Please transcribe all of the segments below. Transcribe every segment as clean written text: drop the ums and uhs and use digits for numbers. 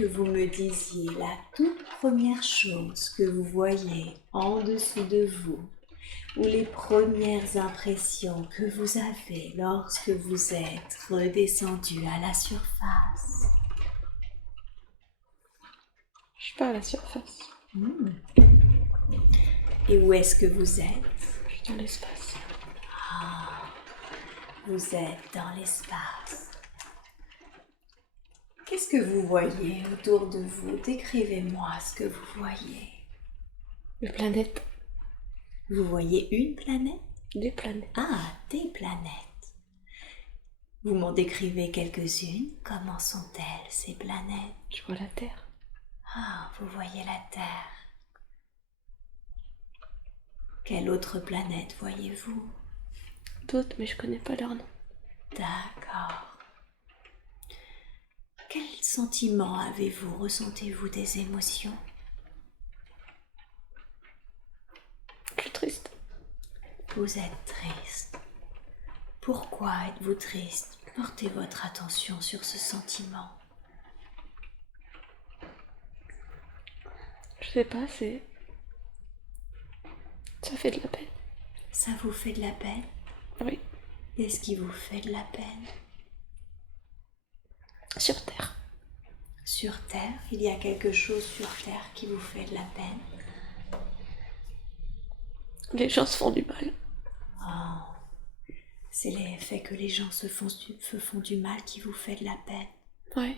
que vous me disiez la toute première chose que vous voyez en dessous de vous, ou les premières impressions que vous avez lorsque vous êtes redescendu à la surface. Je suis pas à la surface. Et où est-ce que vous êtes? Je suis dans l'espace. Vous êtes dans l'espace. Qu'est-ce que vous voyez autour de vous? Décrivez-moi ce que vous voyez. Une planète. Vous voyez une planète? Des planètes. Ah, des planètes. Vous m'en décrivez quelques-unes? Comment sont-elles, ces planètes? Je vois la Terre. Ah, vous voyez la Terre. Quelle autre planète voyez-vous? D'autres, mais je connais pas leur nom. D'accord. Quels sentiments avez-vous? Ressentez-vous des émotions? Je suis triste. Vous êtes triste. Pourquoi êtes-vous triste? Portez votre attention sur ce sentiment. Je sais pas, c'est... Ça fait de la peine. Ça vous fait de la peine? Oui. Qu'est-ce qui vous fait de la peine? Sur Terre. Sur Terre, il y a quelque chose sur Terre qui vous fait de la peine? Les gens se font du mal. Oh, c'est l'effet que les gens se font du mal qui vous fait de la peine. Ouais.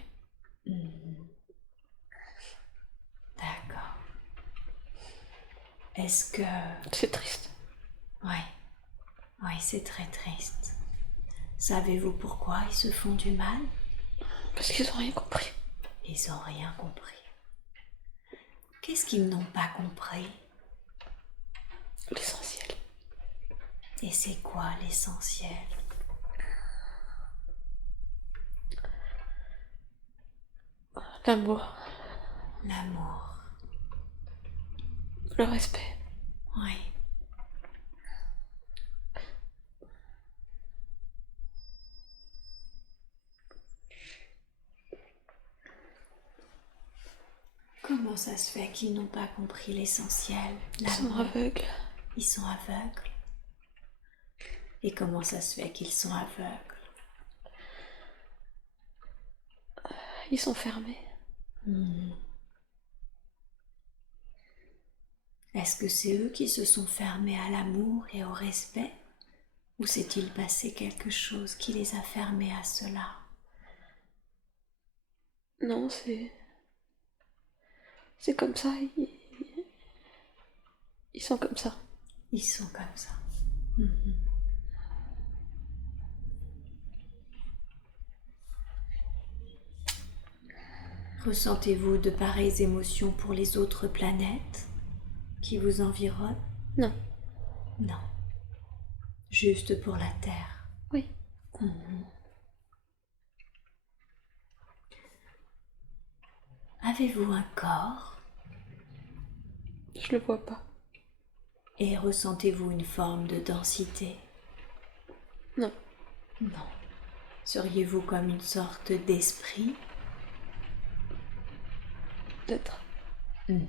D'accord. Est-ce que... C'est triste. Oui, c'est très triste. Savez-vous pourquoi ils se font du mal? Parce qu'ils ont rien compris. Ils n'ont rien compris. Qu'est-ce qu'ils n'ont pas compris? L'essentiel. Et c'est quoi l'essentiel? L'amour. L'amour. Le respect. Oui. Comment ça se fait qu'ils n'ont pas compris l'essentiel? Ils sont aveugles. Ils sont aveugles. Et comment ça se fait qu'ils sont aveugles? Ils sont fermés. Est-ce que c'est eux qui se sont fermés à l'amour et au respect? Ou s'est-il passé quelque chose qui les a fermés à cela? Non, c'est comme ça. Ils sont comme ça. Ils sont comme ça. Ressentez-vous de pareilles émotions pour les autres planètes qui vous environnent? Non. Non. Juste pour la Terre. Oui. Avez-vous un corps? Je le vois pas. Et ressentez-vous une forme de densité? Non. Non. Seriez-vous comme une sorte d'esprit? D'être. Je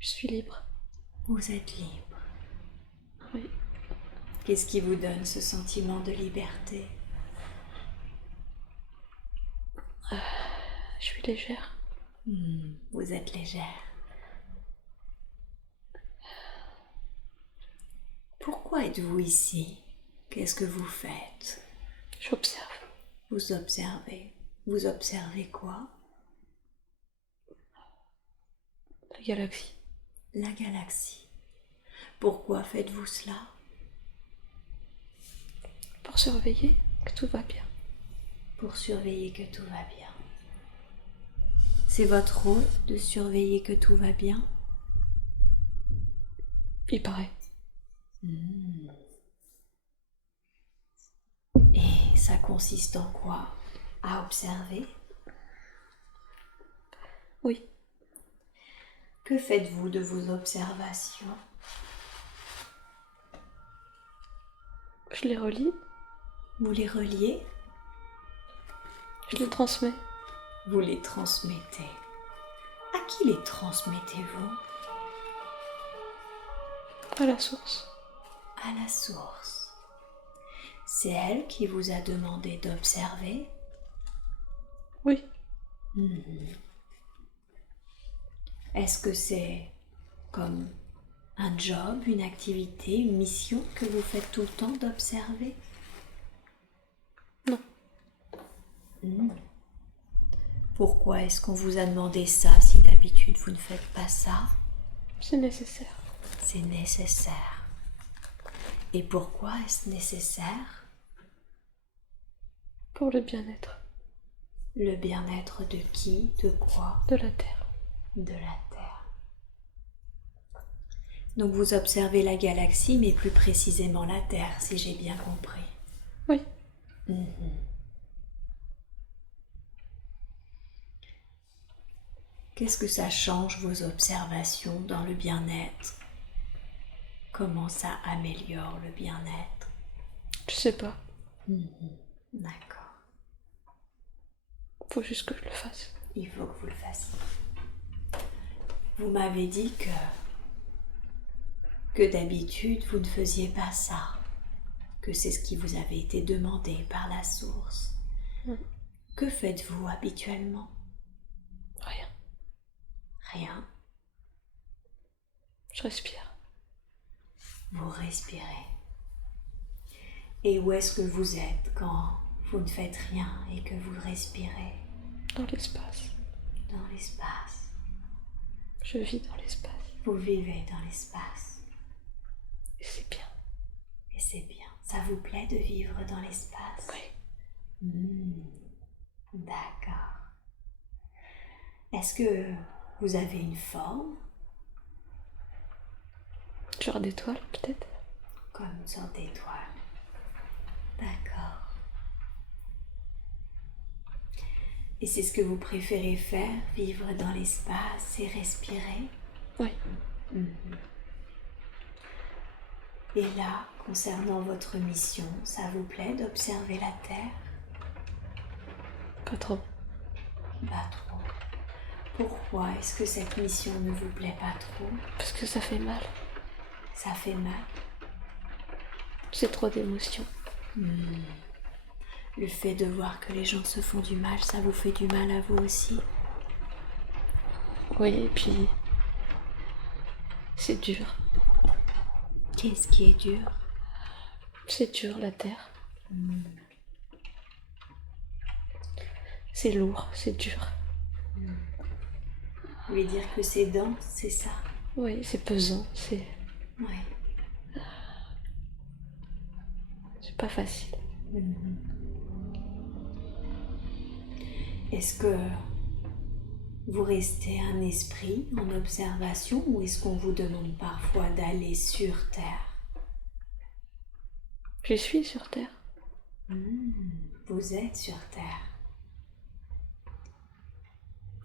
suis libre. Vous êtes libre. Oui. Qu'est-ce qui vous donne ce sentiment de liberté? Je suis légère. Vous êtes légère. Pourquoi êtes-vous ici? Qu'est-ce que vous faites? J'observe. Vous observez. Vous observez quoi? La galaxie. La galaxie. Pourquoi faites-vous cela? Pour surveiller que tout va bien. Pour surveiller que tout va bien. C'est votre rôle de surveiller que tout va bien? Il paraît. Et ça consiste en quoi? À observer? Oui. Que faites-vous de vos observations? Je les relis. Vous les reliez? Je les transmets. vous les transmettez. À qui les transmettez-vous? À la source. À la source. C'est elle qui vous a demandé d'observer? Oui. Est-ce que c'est comme un job, une activité, une mission que vous faites tout le temps d'observer? Non. Pourquoi est-ce qu'on vous a demandé ça si d'habitude vous ne faites pas ça? C'est nécessaire. C'est nécessaire. Et pourquoi est-ce nécessaire? Pour le bien-être. Le bien-être de qui? De quoi? De la terre. De la Terre. Donc vous observez la galaxie, mais plus précisément la Terre, si j'ai bien compris. Oui. Qu'est-ce que ça change vos observations dans le bien-être? Comment ça améliore le bien-être? Je sais pas. D'accord. Faut juste que je le fasse. Il faut que vous le fassiez. Vous m'avez dit que d'habitude vous ne faisiez pas ça, que c'est ce qui vous avait été demandé par la source. Que faites-vous habituellement? Rien. Rien. Je respire. Vous respirez. Et où est-ce que vous êtes quand vous ne faites rien et que vous respirez? Dans l'espace. Dans l'espace. Je vis dans l'espace. Vous vivez dans l'espace. Et c'est bien. Et c'est bien. Ça vous plaît de vivre dans l'espace? Oui. D'accord. Est-ce que vous avez une forme? Genre d'étoile, peut-être? Comme une sorte d'étoile. D'accord. Et c'est ce que vous préférez faire, vivre dans l'espace et respirer? Oui. Et là, concernant votre mission, ça vous plaît d'observer la Terre? Pas trop. Pas trop. Pourquoi est-ce que cette mission ne vous plaît pas trop? Parce que ça fait mal. Ça fait mal. C'est trop d'émotions. Le fait de voir que les gens se font du mal, ça vous fait du mal à vous aussi? Oui, et puis... c'est dur. Qu'est-ce qui est dur? C'est dur, la terre. C'est lourd, c'est dur. Vous voulez dire que c'est dense, c'est ça? Oui, c'est pesant, c'est Oui. pas facile. Est-ce que vous restez un esprit en observation ou est-ce qu'on vous demande parfois d'aller sur Terre? Je suis sur terre. Vous êtes sur Terre,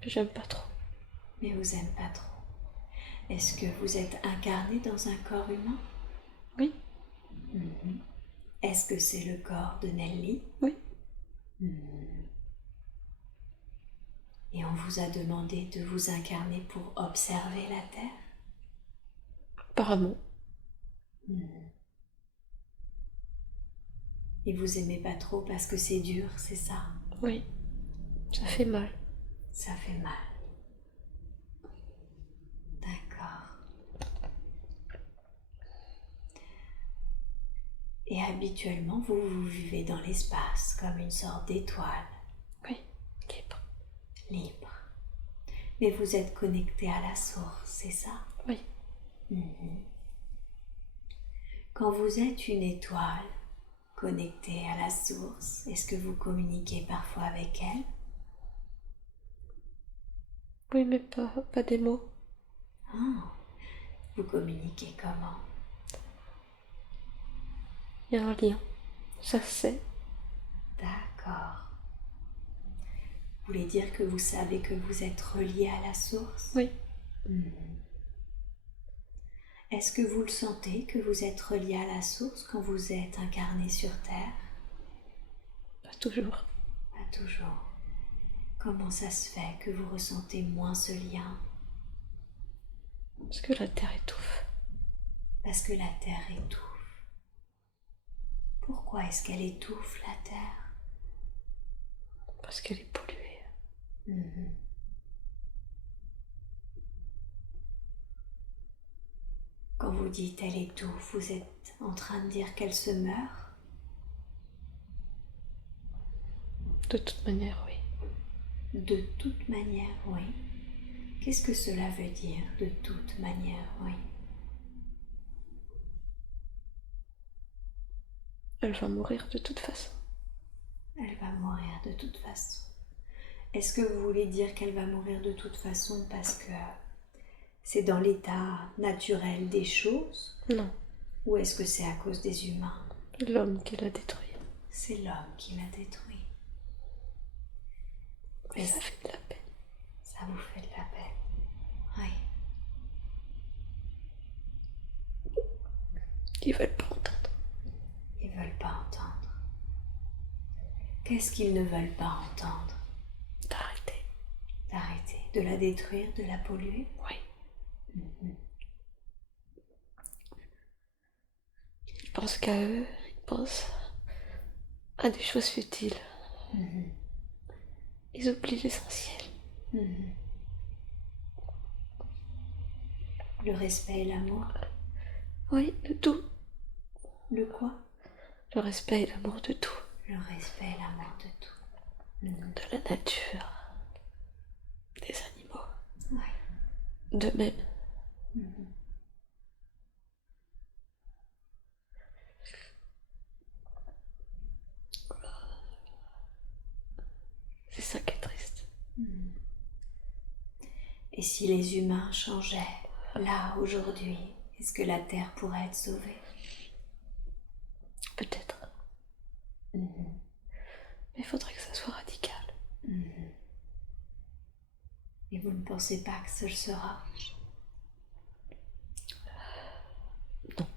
J'aime pas trop. mais vous n'aimez pas trop. Est-ce que vous êtes incarné dans un corps humain? Oui. Est-ce que c'est le corps de Nelly? Oui. Et on vous a demandé de vous incarner pour observer la Terre? Apparemment. Et vous aimez pas trop parce que c'est dur, c'est ça? Oui. Ça fait mal. Ça fait mal. D'accord. Et habituellement, vous vivez dans l'espace comme une sorte d'étoile. Oui. Libre. Libre. Mais vous êtes connecté à la source, c'est ça? Oui. Quand vous êtes une étoile connectée à la source, est-ce que vous communiquez parfois avec elle? Oui, mais pas des mots. Vous communiquez comment? Il y a un lien. Ça se sait. D'accord. Vous voulez dire que vous savez que vous êtes relié à la source? Oui. Est-ce que vous le sentez que vous êtes relié à la source quand vous êtes incarné sur Terre? Pas toujours. Pas toujours. Comment ça se fait que vous ressentez moins ce lien? Parce que la terre étouffe. Parce que la terre étouffe. Pourquoi est-ce qu'elle étouffe, la terre? Parce qu'elle est polluée. Mhm. Quand vous dites elle étouffe, vous êtes en train de dire qu'elle se meurt? De toute manière, oui. De toute manière, oui. Qu'est-ce que cela veut dire, de toute manière, oui? Elle va mourir de toute façon. Elle va mourir de toute façon. Est-ce que vous voulez dire qu'elle va mourir de toute façon parce que c'est dans l'état naturel des choses? Non, Ou est-ce que c'est à cause des humains? l'homme qui l'a détruit. C'est l'homme qui l'a détruit. Et ça fait de la peine. Ça vous fait de la peine. Oui. Ils veulent pas entendre. Ils veulent pas entendre. Qu'est-ce qu'ils ne veulent pas entendre? D'arrêter. D'arrêter. De la détruire, de la polluer? Oui. Mhm. Ils pensent qu'à eux, ils pensent à des choses futiles. Mhm. Ils oublient l'essentiel. Mhm. Le respect et l'amour? Oui, de tout. Le quoi? Le respect et l'amour de tout. Le respect et l'amour de tout. Mhm. De la nature. Des animaux. Oui. D'eux-mêmes. Mhm. C'est ça qui est triste. Mhm. Et si les humains changeaient, là, aujourd'hui, est-ce que la Terre pourrait être sauvée? Peut-être. Mhm. Mais il faudrait que ça soit radical. Mhm. Et vous ne pensez pas que ce le sera? Non.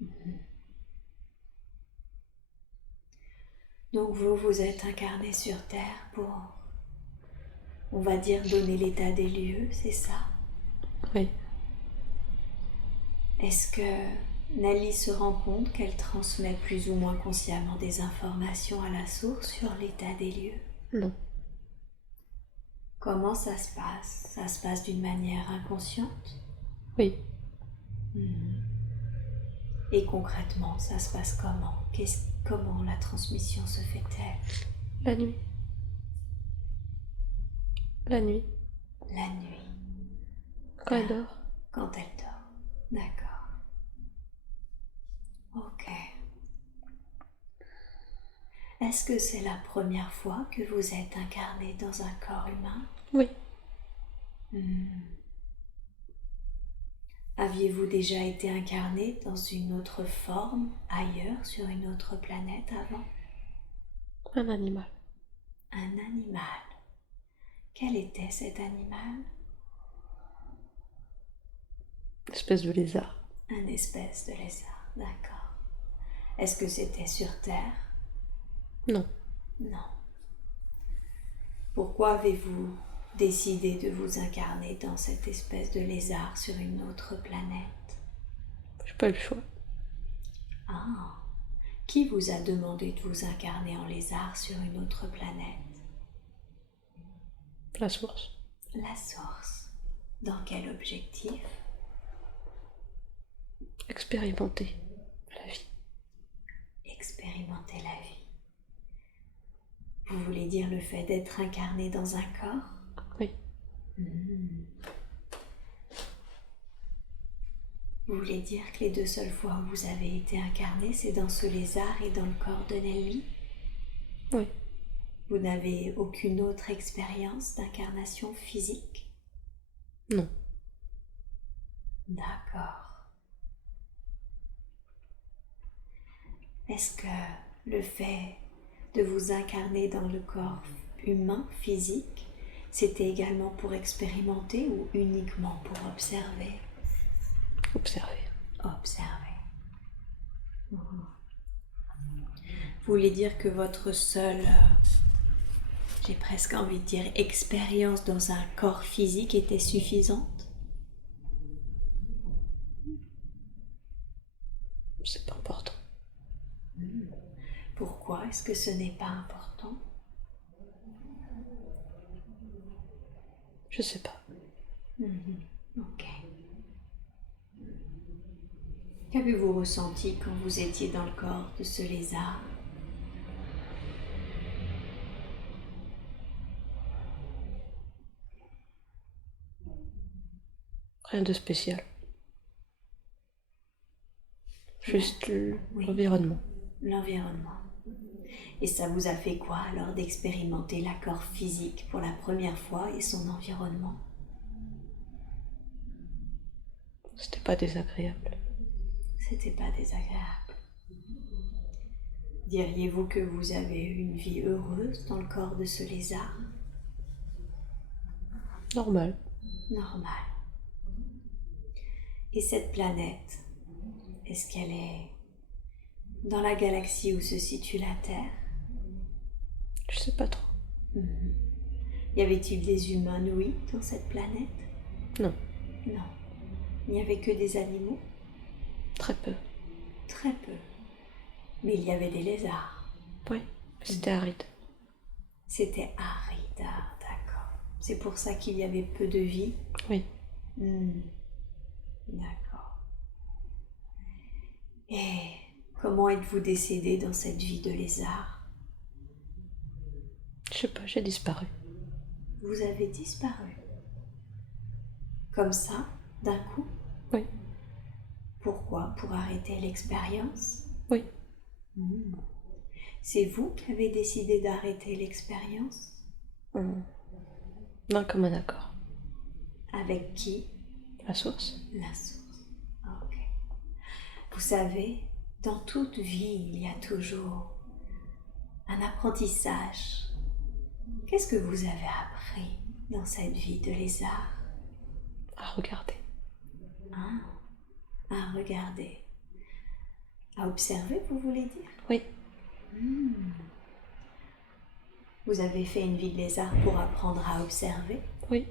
Mhm. Donc vous, vous êtes incarné sur Terre pour, on va dire, donner l'état des lieux, c'est ça? Oui. Est-ce que Nelly se rend compte qu'elle transmet plus ou moins consciemment des informations à la source sur l'état des lieux? Non. Comment ça se passe? Ça se passe d'une manière inconsciente? Oui. Mhm. Et concrètement, ça se passe comment? Comment la transmission se fait-elle? La nuit. La nuit. La nuit, Quand elle dort. quand elle dort. D'accord. Ok. Est-ce que c'est la première fois que vous êtes incarné dans un corps humain? Oui. Aviez-vous déjà été incarné dans une autre forme, ailleurs, sur une autre planète avant? Un animal. Un animal. Quel était cet animal? Une espèce de lézard. Un espèce de lézard, d'accord. Est-ce que c'était sur Terre? Non. Non. Pourquoi avez-vous décidé de vous incarner dans cette espèce de lézard sur une autre planète? J'ai pas eu le choix. Ah, qui vous a demandé de vous incarner en lézard sur une autre planète? La source. La source. Dans quel objectif? Expérimenter la vie. Expérimenter la vie. Vous voulez dire le fait d'être incarné dans un corps? Oui. Vous voulez dire que les deux seules fois où vous avez été incarné, c'est dans ce lézard et dans le corps de Nelly? Oui. Vous n'avez aucune autre expérience d'incarnation physique? Non. D'accord. Est-ce que le fait de vous incarner dans le corps humain, physique, c'était également pour expérimenter ou uniquement pour observer? Observer. Observer. Vous voulez dire que votre seule j'ai presque envie de dire, expérience dans un corps physique était suffisante? C'est pas important. Pourquoi est-ce que ce n'est pas important? Je sais pas. Ok. Qu'avez-vous ressenti quand vous étiez dans le corps de ce lézard? Rien de spécial. Juste Oui. l'environnement. L'environnement. Et ça vous a fait quoi alors d'expérimenter l'accord physique pour la première fois et son environnement? C'était pas désagréable. C'était pas désagréable. Diriez-vous que vous avez eu une vie heureuse dans le corps de ce lézard? Normal. Normal. Et cette planète, est-ce qu'elle est dans la galaxie où se situe la Terre? Je sais pas trop. Y avait-il des humanoïdes dans cette planète? Non. Non. Il n'y avait que des animaux? Très peu. Très peu. Mais il y avait des lézards. Oui. C'était aride. C'était aride, d'accord. C'est pour ça qu'il y avait peu de vie? Oui. D'accord. Et comment êtes-vous décédé dans cette vie de lézard? Je sais pas, j'ai disparu. Vous avez disparu? Comme ça, d'un coup? Oui. Pourquoi? Pour arrêter l'expérience? Oui. C'est vous qui avez décidé d'arrêter l'expérience? D'un commun accord. Avec qui? La source. La source. Ok. Vous savez, dans toute vie, il y a toujours un apprentissage. Qu'est-ce que vous avez appris dans cette vie de lézard? À regarder. À regarder. À observer, vous voulez dire? Oui. Vous avez fait une vie de lézard pour apprendre à observer? Oui.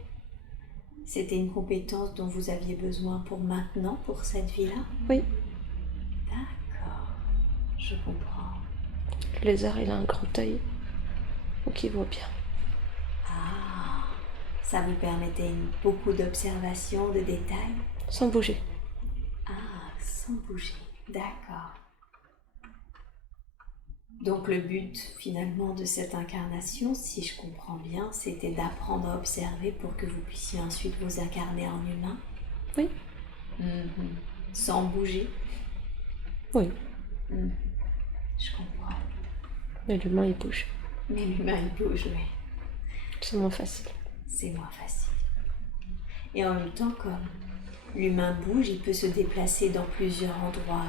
C'était une compétence dont vous aviez besoin pour maintenant, pour cette vie-là? Oui. D'accord, je comprends. Le lézard, il a un grand œil. Donc il voit bien. Ah, ça vous permettait beaucoup d'observation, de détails? Sans bouger. Ah, sans bouger, d'accord. Donc le but finalement de cette incarnation, si je comprends bien, c'était d'apprendre à observer pour que vous puissiez ensuite vous incarner en humain? Oui. Sans bouger? Oui. Je comprends. Mais l'humain, il bouge. Mais l'humain, il bouge, oui. C'est moins facile. C'est moins facile. Et en même temps, comme l'humain bouge, il peut se déplacer dans plusieurs endroits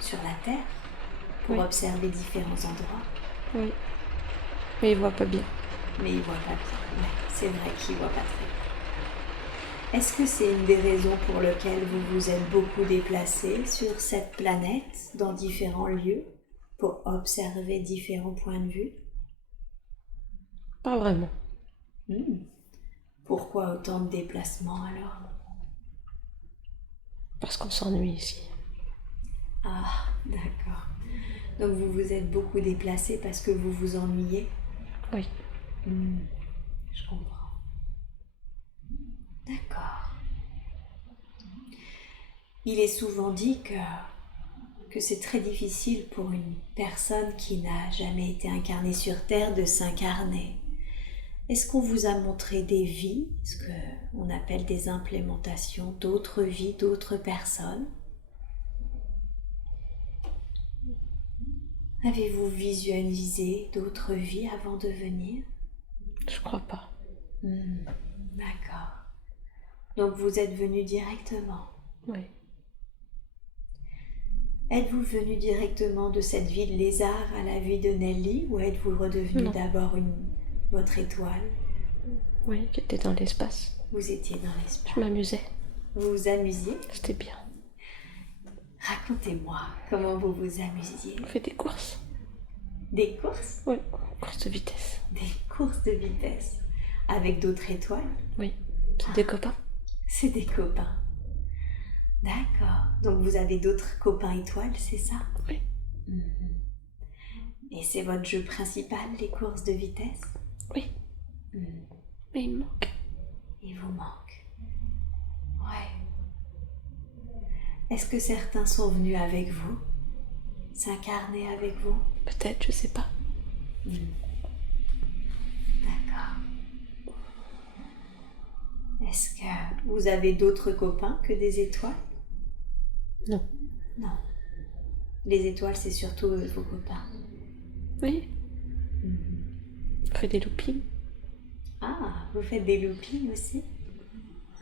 sur la Terre pour observer différents endroits. Oui. Mais il voit pas bien. Mais il voit pas bien. Ouais, c'est vrai qu'il voit pas très bien. Est-ce que c'est une des raisons pour lesquelles vous vous êtes beaucoup déplacé sur cette planète, dans différents lieux, pour observer différents points de vue? Pas vraiment. Pourquoi autant de déplacements alors? Parce qu'on s'ennuie ici. Ah, d'accord. Donc vous vous êtes beaucoup déplacé parce que vous vous ennuyez? Oui. Je comprends. D'accord. Il est souvent dit que c'est très difficile pour une personne qui n'a jamais été incarnée sur Terre de s'incarner. Est-ce qu'on vous a montré des vies, ce qu'on appelle des implémentations, d'autres vies, d'autres personnes? Avez-vous visualisé d'autres vies avant de venir? Je crois pas. D'accord. Donc vous êtes venu directement? Oui. Êtes-vous venu directement de cette vie de lézard à la vie de Nelly ou êtes-vous redevenu d'abord votre étoile? Oui, j'étais dans l'espace. Vous étiez dans l'espace. Je m'amusais. Vous vous amusiez? C'était bien. Racontez-moi comment vous vous amusiez. On fait des courses. Des courses? Oui, course de vitesse. Des courses de vitesse. Avec d'autres étoiles? Oui, c'est des copains. C'est des copains. D'accord. Donc vous avez d'autres copains étoiles, c'est ça? Oui. Et c'est votre jeu principal, les courses de vitesse? Oui. Mais il me manque. Il vous manque. Ouais. Est-ce que certains sont venus avec vous? S'incarner avec vous? Peut-être, je sais pas. D'accord. Est-ce que vous avez d'autres copains que des étoiles? Non. Non. Les étoiles, c'est surtout vos copains. Oui. On fait des loopings. Ah, vous faites des loopings aussi?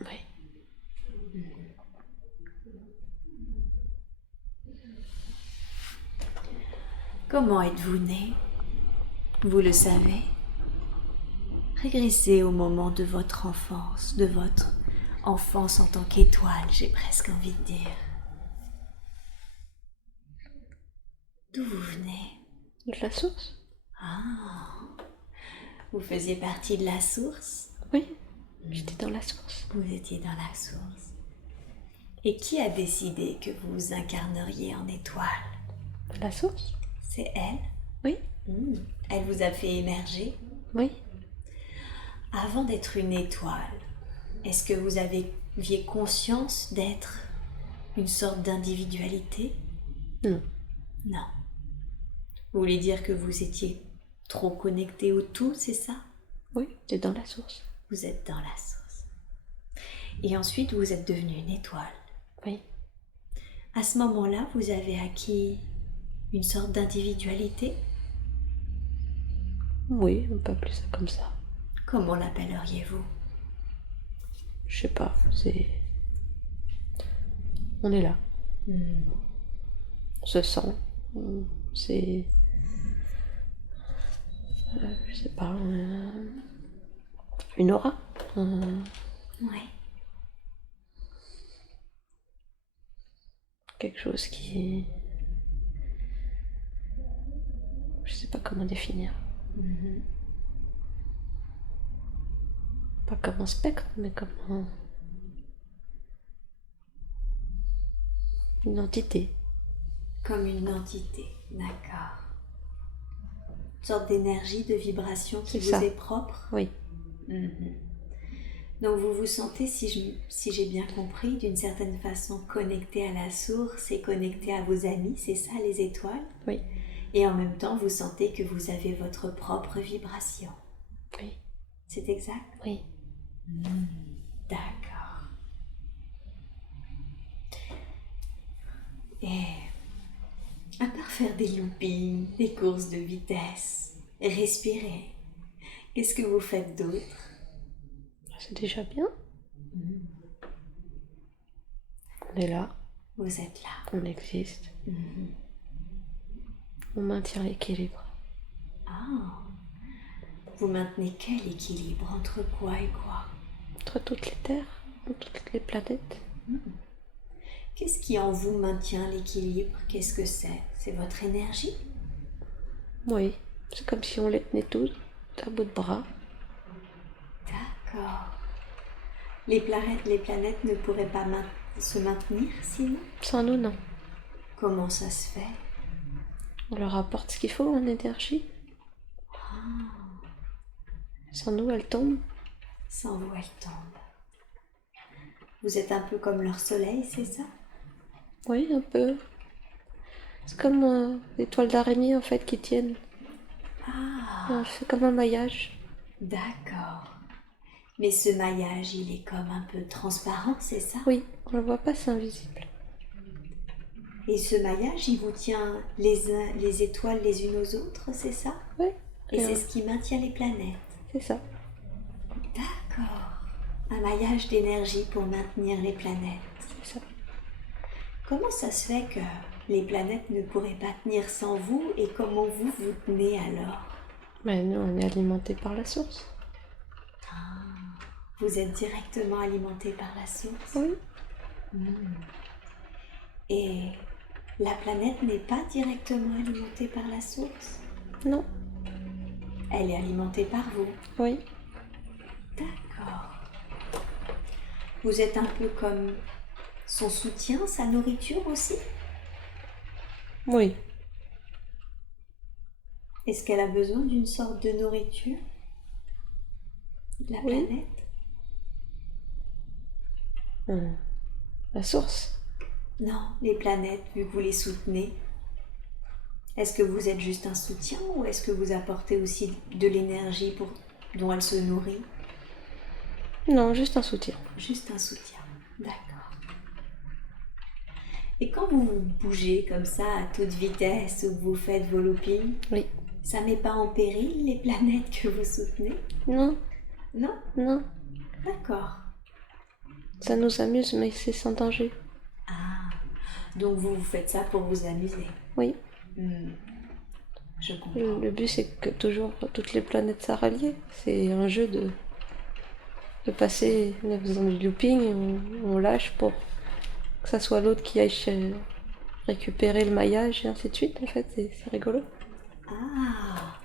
Oui. Comment êtes-vous né? Vous le savez? Régressez au moment de votre enfance en tant qu'étoile, j'ai presque envie de dire. D'où vous venez? De la source? Ah, vous faisiez partie de la source? Oui, j'étais dans la source. Vous étiez dans la source. Et qui a décidé que vous vous incarneriez en étoile? La source? C'est elle? Oui. Elle vous a fait émerger? Oui. Avant d'être une étoile, est-ce que vous aviez conscience d'être une sorte d'individualité? Non. Non. Vous voulez dire que vous étiez trop connecté au tout, c'est ça? Oui, j'étais dans la source. Vous êtes dans la source. Et ensuite, vous êtes devenue une étoile. Oui. À ce moment-là, vous avez acquis une sorte d'individualité? Oui, on peut appeler ça comme ça. Comment l'appelleriez-vous? Je sais pas, c'est... On est là. On se sent. C'est... je sais pas, une aura. Oui. Quelque chose qui... Je sais pas comment définir. Pas comme un spectre, mais comme une entité. Comme une entité, d'accord. Une sorte d'énergie, de vibration qui vous est propre? Oui. Donc vous vous sentez, si j'ai bien compris, d'une certaine façon connecté à la source et connecté à vos amis, c'est ça les étoiles? Oui. Et en même temps, vous sentez que vous avez votre propre vibration. Oui. C'est exact? Oui. D'accord. Et à part faire des loopings, des courses de vitesse, respirer, qu'est-ce que vous faites d'autre? C'est déjà bien. On est là. Vous êtes là. On existe. On maintient l'équilibre. Ah. Vous maintenez quel équilibre entre quoi et quoi? Entre toutes les terres, entre toutes les planètes. Qu'est-ce qui en vous maintient l'équilibre? Qu'est-ce que c'est? C'est votre énergie? Oui, c'est comme si on les tenait tous à bout de bras. D'accord. Les planètes ne pourraient pas se maintenir sinon? Sans nous, non. Comment ça se fait? On leur apporte ce qu'il faut en énergie. Sans nous, elles tombent. Sans vous, elles tombent. Vous êtes un peu comme leur soleil, c'est ça? Oui, un peu. C'est comme des toiles d'araignée en fait qui tiennent. Ah, C'est comme un maillage. d'accord. Mais ce maillage, il est comme un peu transparent, c'est ça? Oui, on le voit pas, c'est invisible. Et ce maillage, il vous tient les étoiles les unes aux autres, c'est ça? Oui. Et c'est ce qui maintient les planètes. C'est ça. D'accord. Un maillage d'énergie pour maintenir les planètes. C'est ça. Comment ça se fait que les planètes ne pourraient pas tenir sans vous et comment vous vous tenez alors? Mais nous, on est alimentés par la source. Vous êtes directement alimenté par la source? Oui. Et la planète n'est pas directement alimentée par la source? Non. Elle est alimentée par vous. Oui. D'accord. Vous êtes un peu comme son soutien, sa nourriture aussi? Oui. Est-ce qu'elle a besoin d'une sorte de nourriture de la Oui. planète? La source. Non, les planètes, vu que vous les soutenez. Est-ce que vous êtes juste un soutien ou est-ce que vous apportez aussi de l'énergie dont elle se nourrit? Non, juste un soutien. Juste un soutien. D'accord. Et quand vous bougez comme ça à toute vitesse ou que vous faites vos loopings, Oui. ça met pas en péril les planètes que vous soutenez? Non. Non? Non. D'accord. Ça nous amuse, mais c'est sans danger. Ah, donc vous faites ça pour vous amuser. Oui. Je comprends. Le but, c'est que toujours toutes les planètes soient ralliées. C'est un jeu de passer, en faisant du looping, on lâche pour que ça soit l'autre qui aille récupérer le maillage et ainsi de suite. En fait, c'est rigolo. Ah,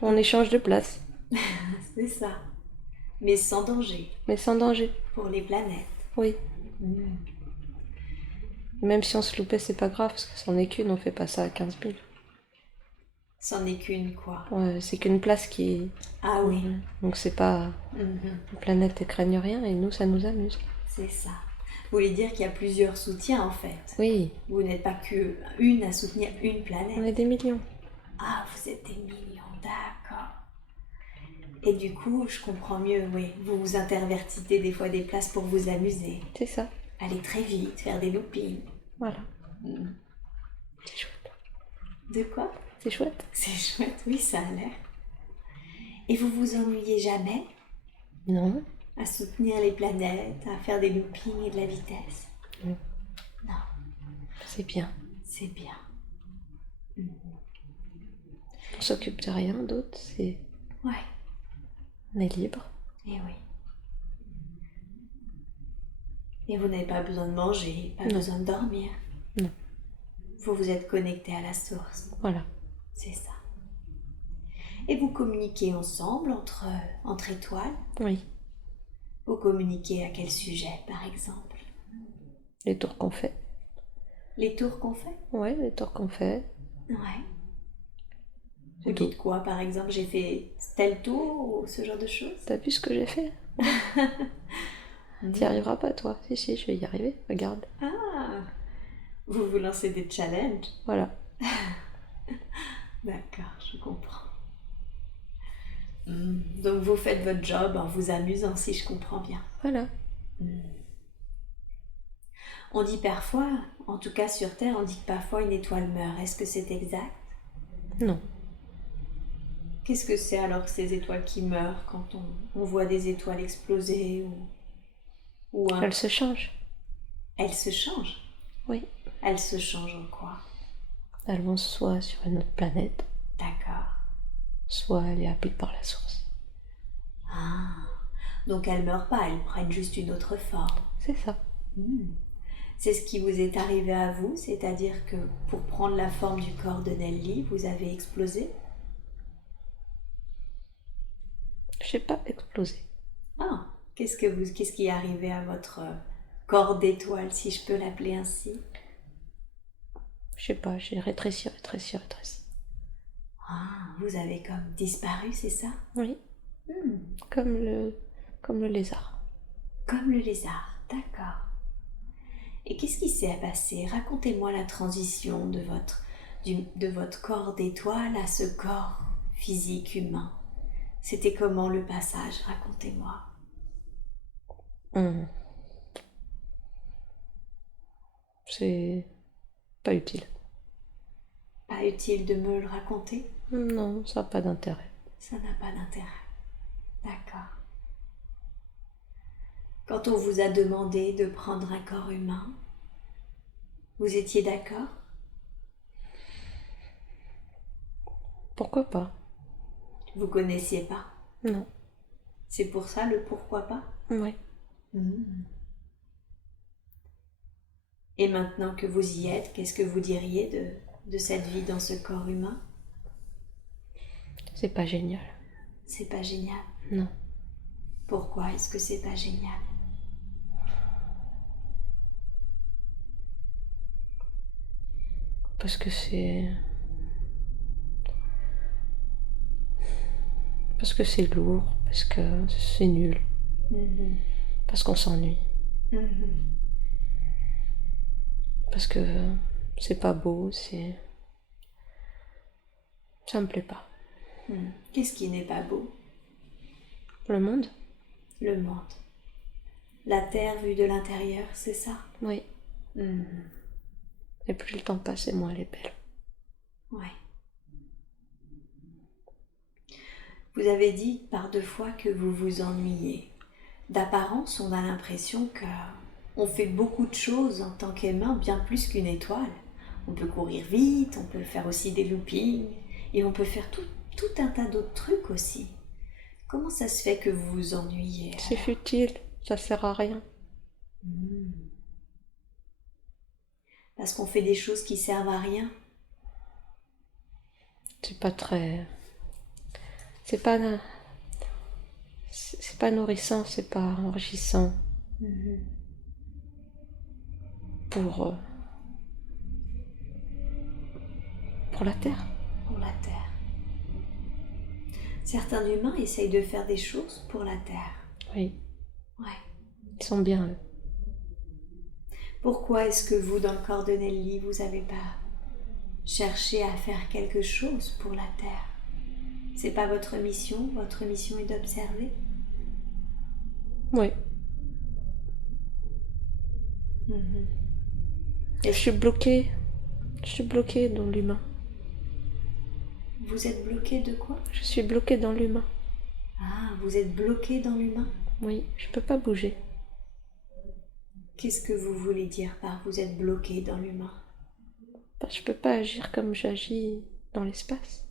On échange de place, c'est ça. Mais sans danger mais sans danger. pour les planètes. Oui. Même si on se loupait, c'est pas grave, parce que c'en est qu'une, on fait pas ça à 15 000. C'en est qu'une, quoi. Ouais, c'est qu'une place qui. Ah oui, Donc c'est pas. Les planètes ne craignent rien et nous, ça nous amuse. c'est ça. Vous voulez dire qu'il y a plusieurs soutiens en fait. Oui, Vous n'êtes pas que une à soutenir une planète. on est des millions. Ah, vous êtes des millions, d'accord. Et du coup, je comprends mieux, oui. Vous vous intervertissez des fois des places pour vous amuser. C'est ça. Aller très vite, faire des loopings. Voilà. C'est chouette. De quoi? C'est chouette. C'est chouette, oui, ça a l'air. Et vous vous ennuyez jamais Non. à soutenir les planètes, à faire des loopings et de la vitesse? Non. Non, C'est bien. c'est bien. On s'occupe de rien d'autre, c'est. Ouais, On est libre. et oui. Et vous n'avez pas besoin de manger, pas Non. besoin de dormir. Non. Vous vous êtes connecté à la source, Voilà. c'est ça. Et vous communiquez ensemble entre étoiles. Oui. Vous communiquez à quel sujet, par exemple? Les tours qu'on fait. Les tours qu'on fait? Ouais, les tours qu'on fait. Ouais. Vous C'est tout. dites quoi, par exemple? J'ai fait tel tour ou ce genre de choses? T'as vu ce que j'ai fait? T'y arriveras pas, toi. Si, je vais y arriver. Regarde. Ah, vous vous lancez des challenges? Voilà. D'accord, je comprends. Donc vous faites votre job en vous amusant, si je comprends bien. Voilà. On dit parfois, en tout cas sur Terre, on dit que parfois une étoile meurt. Est-ce que c'est exact? Non. Qu'est-ce que c'est alors que ces étoiles qui meurent quand on voit des étoiles exploser ou un... Elle se change. Elles se changent? Oui. Elles se changent en quoi? Elles vont soit sur une autre planète, D'accord. soit elle est appelée par la source. Ah, donc elles meurent pas, elles prennent juste une autre forme. C'est ça. C'est ce qui vous est arrivé à vous, c'est-à-dire que pour prendre la forme du corps de Nelly, vous avez explosé? Je sais pas exploser. Ah, qu'est-ce qui est arrivé à votre corps d'étoile, si je peux l'appeler ainsi? Je sais pas, j'ai rétréci. Ah, vous avez comme disparu, c'est ça? Oui. Comme le lézard. Comme le lézard, d'accord. Et qu'est-ce qui s'est passé? Racontez-moi la transition de votre corps d'étoile à ce corps physique humain. C'était comment le passage? Racontez-moi. C'est pas utile. Pas utile de me le raconter? Non, ça n'a pas d'intérêt. Ça n'a pas d'intérêt. D'accord. Quand on vous a demandé de prendre un corps humain, vous étiez d'accord? Pourquoi pas? Vous connaissiez pas? Non. C'est pour ça le pourquoi pas? Ouais. Et maintenant que vous y êtes, qu'est-ce que vous diriez de cette vie dans ce corps humain? c'est pas génial. C'est pas génial. Non. Pourquoi est-ce que c'est pas génial? Parce que c'est... Parce que c'est lourd, parce que c'est nul, Mhm. parce qu'on s'ennuie, Mhm. parce que c'est pas beau, c'est... Ça me plaît pas. Qu'est-ce qui n'est pas beau? Le monde? Le monde. La terre vue de l'intérieur, c'est ça? Oui. Mhm. Et plus le temps passe, et moins elle est belle. Ouais. Vous avez dit par 2 fois que vous vous ennuyez. D'apparence, on a l'impression que on fait beaucoup de choses en tant qu'humain, bien plus qu'une étoile. On peut courir vite, on peut faire aussi des loopings, et on peut faire tout un tas d'autres trucs aussi. Comment ça se fait que vous vous ennuyez C'est alors? futile, ça sert à rien. Parce qu'on fait des choses qui servent à rien. C'est pas très... C'est pas... C'est pas nourrissant, c'est pas enrichissant pour la Terre. Pour la Terre. Certains humains essayent de faire des choses pour la Terre. Oui, Ouais. ils sont bien, eux. Pourquoi est-ce que vous, dans le corps de Nelly, vous n'avez pas cherché à faire quelque chose pour la Terre? C'est pas votre mission est d'observer. Oui. Et Je suis bloquée dans l'humain. vous êtes bloqué de quoi? Je suis bloquée dans l'humain. Ah, vous êtes bloqué dans l'humain? Oui, je peux pas bouger. Qu'est-ce que vous voulez dire par vous êtes bloqué dans l'humain? Je peux pas agir comme j'agis dans l'espace.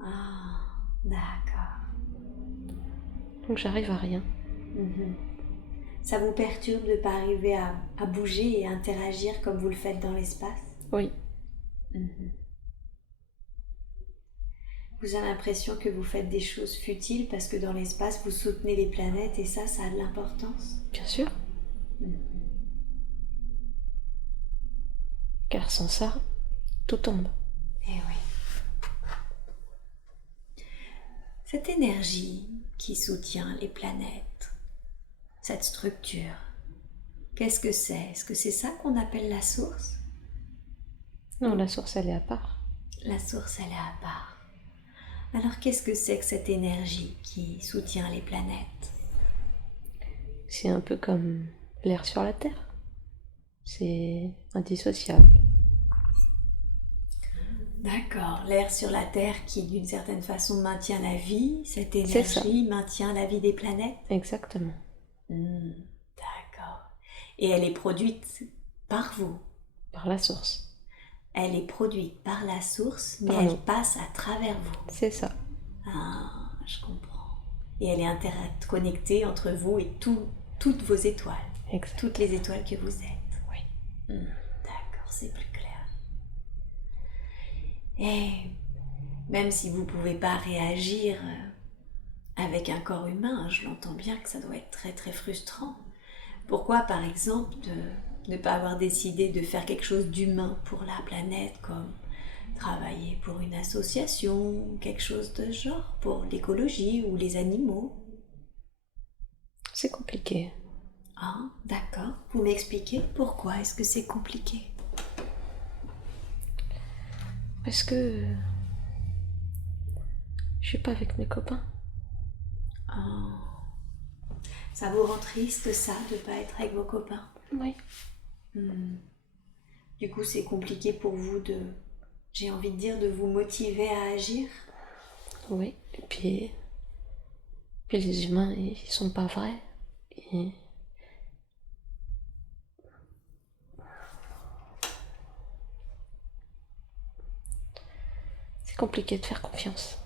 Ah, d'accord. Donc j'arrive à rien. Ça vous perturbe de ne pas arriver à bouger et à interagir comme vous le faites dans l'espace? Oui, Vous avez l'impression que vous faites des choses futiles parce que dans l'espace, vous soutenez les planètes et ça a de l'importance? bien sûr. Car sans ça, tout tombe. Eh oui. Cette énergie qui soutient les planètes, cette structure, qu'est-ce que c'est? Est-ce que c'est ça qu'on appelle la source? Non, la source, elle est à part. La source, elle est à part. Alors qu'est-ce que c'est que cette énergie qui soutient les planètes? C'est un peu comme l'air sur la Terre. C'est indissociable. D'accord, l'air sur la Terre qui d'une certaine façon maintient la vie, cette C'est ça. énergie maintient la vie des planètes? Exactement. D'accord. Et elle est produite par vous? Par la source. Elle est produite par la source, mais Par elle nous. passe à travers vous. C'est ça. Ah, je comprends. Et elle est interconnectée entre vous et toutes vos étoiles. Exact. Toutes les étoiles que vous êtes. Oui. D'accord, c'est plus clair. Et même si vous ne pouvez pas réagir avec un corps humain, je l'entends bien que ça doit être très très frustrant. Pourquoi, par exemple, de ne pas avoir décidé de faire quelque chose d'humain pour la planète, comme travailler pour une association, quelque chose de genre, pour l'écologie ou les animaux? C'est compliqué. Ah, d'accord. Vous m'expliquez pourquoi est-ce que c'est compliqué? Parce que je suis pas avec mes copains. Ah. Ça vous rend triste, ça, de ne pas être avec vos copains? Oui. Du coup, c'est compliqué pour vous j'ai envie de dire, de vous motiver à agir? Oui. Et puis les humains, ils sont pas vrais. Et c'est compliqué de faire confiance.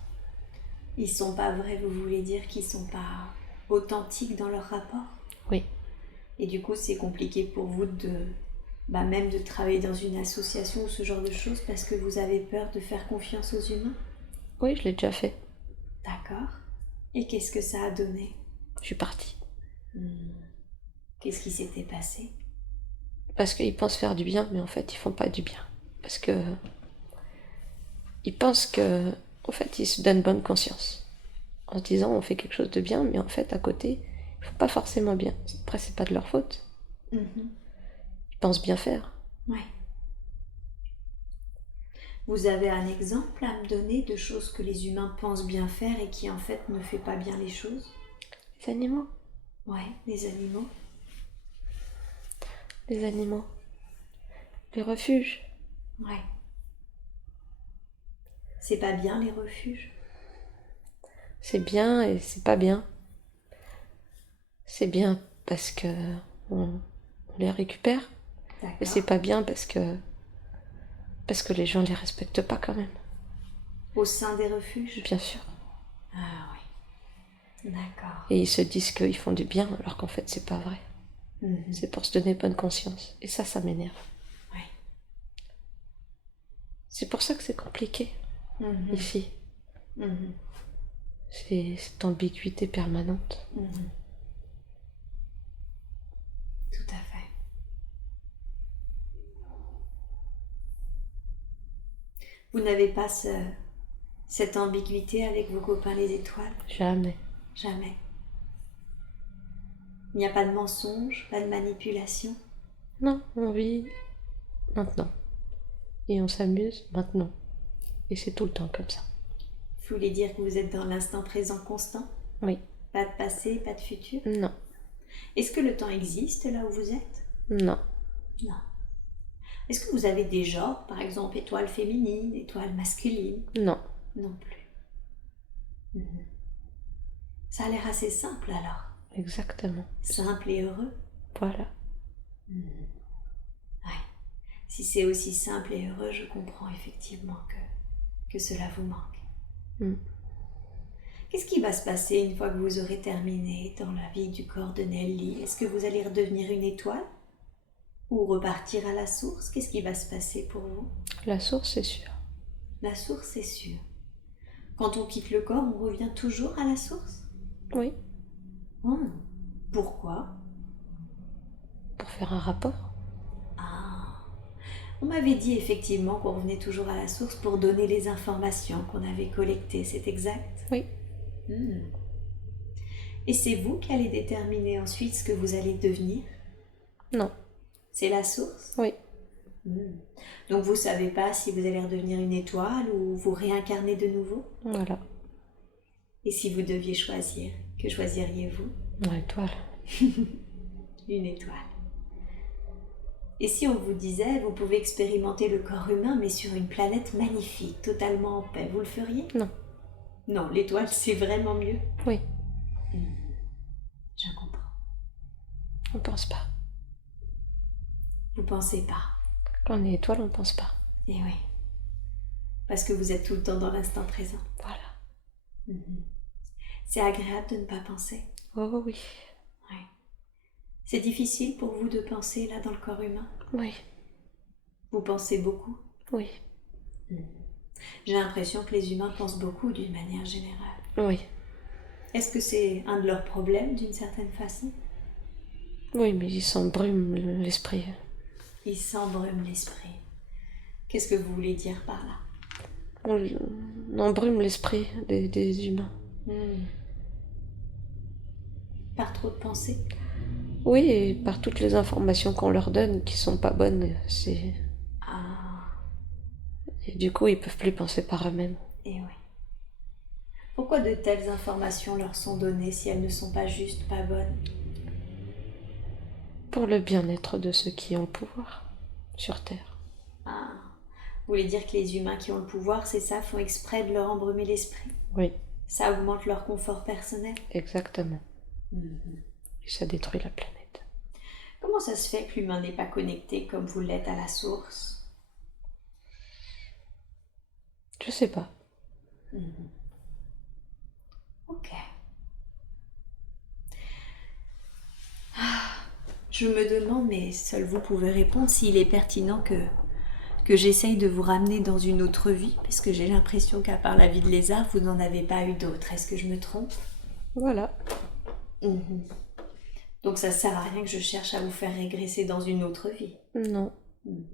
Ils sont pas vrais, vous voulez dire qu'ils sont pas authentiques dans leur rapport? Oui. Et du coup, c'est compliqué pour vous même de travailler dans une association ou ce genre de choses parce que vous avez peur de faire confiance aux humains? Oui, je l'ai déjà fait. D'accord. Et qu'est-ce que ça a donné? Je suis partie. Qu'est-ce qui s'était passé? Parce qu'ils pensent faire du bien, mais en fait, ils font pas du bien. Parce que ils pensent que, en fait, ils se donnent bonne conscience. En se disant, on fait quelque chose de bien, mais en fait, à côté, ils font pas forcément bien. Après, c'est pas de leur faute. Mhm. Ils pensent bien faire. Ouais. Vous avez un exemple à me donner de choses que les humains pensent bien faire et qui en fait ne fait pas bien les choses? Les animaux. Ouais, les animaux. Les animaux. Les refuges. Ouais. C'est pas bien les refuges? C'est bien et c'est pas bien. C'est bien parce que on les récupère. Et c'est D'accord. pas bien parce que les gens les respectent pas quand même. Au sein des refuges? Bien sûr. Ah oui. D'accord. Et ils se disent qu'ils font du bien alors qu'en fait c'est pas vrai. Mhm. C'est pour se donner bonne conscience. Et ça m'énerve. Ouais. C'est pour ça que c'est compliqué Mhm. ici. Mhm. C'est cette ambiguïté permanente. Mhm. Tout à fait. Vous n'avez pas cette ambiguïté avec vos copains les étoiles? Jamais. Jamais. Il n'y a pas de mensonge, pas de manipulation? Non, on vit maintenant. Et on s'amuse maintenant. Et c'est tout le temps comme ça. Vous voulez dire que vous êtes dans l'instant présent constant? Oui. Pas de passé, pas de futur? Non. Est-ce que le temps existe là où vous êtes? Non. Non. Est-ce que vous avez des genres, par exemple étoile féminine, étoile masculine? Non. Non plus. Mhm. Ça a l'air assez simple alors. Exactement. Simple et heureux. Voilà. Ouais. Si c'est aussi simple et heureux, je comprends effectivement que cela vous manque. Mm. Qu'est-ce qui va se passer une fois que vous aurez terminé dans la vie du corps de Nelly? Est-ce que vous allez redevenir une étoile? Ou repartir à la source? Qu'est-ce qui va se passer pour vous? La source, c'est sûr. La source, c'est sûr. Quand on quitte le corps, on revient toujours à la source? Oui. Oh. Pourquoi? Pour faire un rapport. Ah. On m'avait dit effectivement qu'on revenait toujours à la source pour donner les informations qu'on avait collectées, c'est exact? Oui. Et c'est vous qui allez déterminer ensuite ce que vous allez devenir? Non. C'est la source? Oui. Donc vous savez pas si vous allez redevenir une étoile ou vous réincarner de nouveau? Voilà. Et si vous deviez choisir, que choisiriez-vous? Une étoile. Une étoile. Et si on vous disait, vous pouvez expérimenter le corps humain mais sur une planète magnifique, totalement en paix, vous le feriez? Non. Non, l'étoile c'est vraiment mieux. Oui. Je comprends. On pense pas. Vous pensez pas? Quand on est étoile, on pense pas. Eh oui. Parce que vous êtes tout le temps dans l'instant présent. Voilà. C'est agréable de ne pas penser. Oh oui. Ouais. C'est difficile pour vous de penser là dans le corps humain? Oui. Vous pensez beaucoup? Oui. J'ai l'impression que les humains pensent beaucoup d'une manière générale. Oui. Est-ce que c'est un de leurs problèmes d'une certaine façon? Oui, mais ils s'embrument l'esprit. Ils s'embrument l'esprit. Qu'est-ce que vous voulez dire par là? On embrume l'esprit des humains. Par trop de pensées? Oui, et par toutes les informations qu'on leur donne qui sont pas bonnes, c'est... Ah, Et du coup, ils peuvent plus penser par eux-mêmes. et oui. Pourquoi de telles informations leur sont données si elles ne sont pas justes, pas bonnes? Pour le bien-être de ceux qui ont le pouvoir sur Terre. Ah, vous voulez dire que les humains qui ont le pouvoir, c'est ça, font exprès de leur embrumer l'esprit? Oui, Ça augmente leur confort personnel? exactement. Et ça détruit la planète. Comment ça se fait que l'humain n'est pas connecté comme vous l'êtes à la source? Je sais pas. Ok. Je me demande, mais seul vous pouvez répondre, s'il est pertinent que que j'essaye de vous ramener dans une autre vie, parce que j'ai l'impression qu'à part la vie de lézard, vous n'en avez pas eu d'autre. Est-ce que je me trompe? Voilà. Mhm. Donc ça sert à rien que je cherche à vous faire régresser dans une autre vie. Non. Mhm.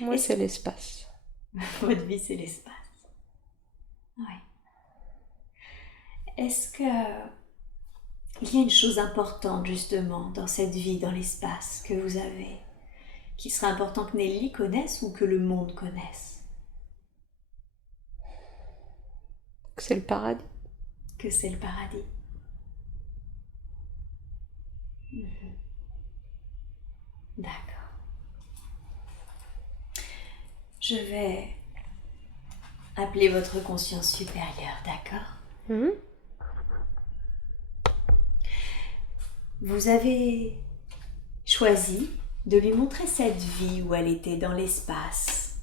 Moi, Est-ce c'est l'espace. Votre vie, c'est l'espace. Oui. Est-ce que il y a une chose importante justement dans cette vie, dans l'espace que vous avez, qu'il serait important que Nelly connaisse ou que le monde connaisse? C'est le paradis. Que c'est le paradis. Mhm. D'accord. Je vais appeler votre conscience supérieure, d'accord? Mhm. Vous avez choisi de lui montrer cette vie où elle était dans l'espace.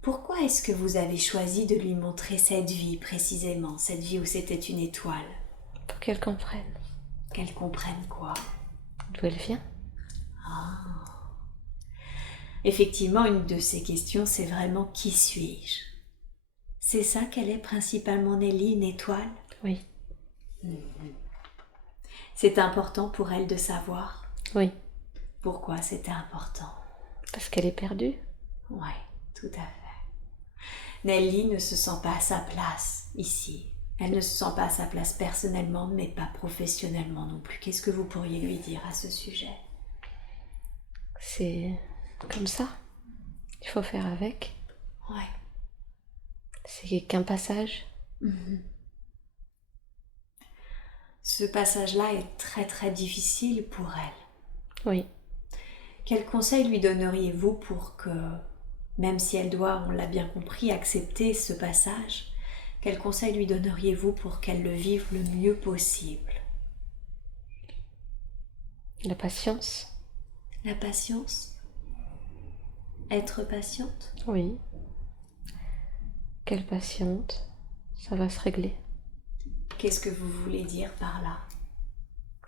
Pourquoi est-ce que vous avez choisi de lui montrer cette vie précisément, cette vie où c'était une étoile? Pour qu'elle comprenne Qu'elle comprenne quoi? d'où elle vient. Effectivement, une de ces questions, c'est vraiment qui suis-je? C'est ça qu'elle est principalement, Nelly, une étoile? Oui. C'est important pour elle de savoir. Oui. Pourquoi c'était important? Parce qu'elle est perdue. Oui, tout à fait. Nelly ne se sent pas à sa place ici. Elle ne se sent pas à sa place personnellement, mais pas professionnellement non plus. Qu'est-ce que vous pourriez lui dire à ce sujet? C'est comme ça. Il faut faire avec. Ouais. C'est qu'un passage. Ce passage-là est très très difficile pour elle. Oui. Quel conseil lui donneriez-vous pour que, même si elle doit, on l'a bien compris, accepter ce passage, quel conseil lui donneriez-vous pour qu'elle le vive le mieux possible? La patience. La patience? Être patiente? Oui. Qu'elle patiente. Ça va se régler. Qu'est-ce que vous voulez dire par là?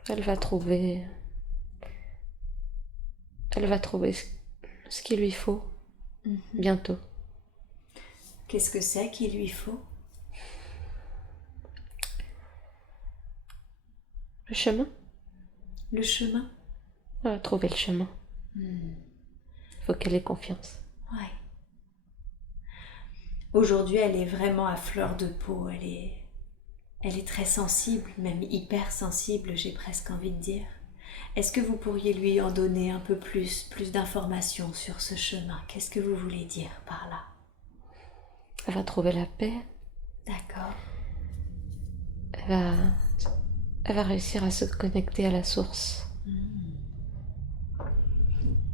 Elle va trouver ce qu'il lui faut bientôt. Qu'est-ce que c'est qu'il lui faut? Le chemin. Le chemin? Elle va trouver le chemin. Il faut qu'elle ait confiance. Ouais. Aujourd'hui, elle est vraiment à fleur de peau. Elle est très sensible, même hyper sensible, j'ai presque envie de dire. Est-ce que vous pourriez lui en donner un peu plus d'informations sur ce chemin? Qu'est-ce que vous voulez dire par là? Elle va trouver la paix. D'accord. Elle va réussir à se connecter à la source.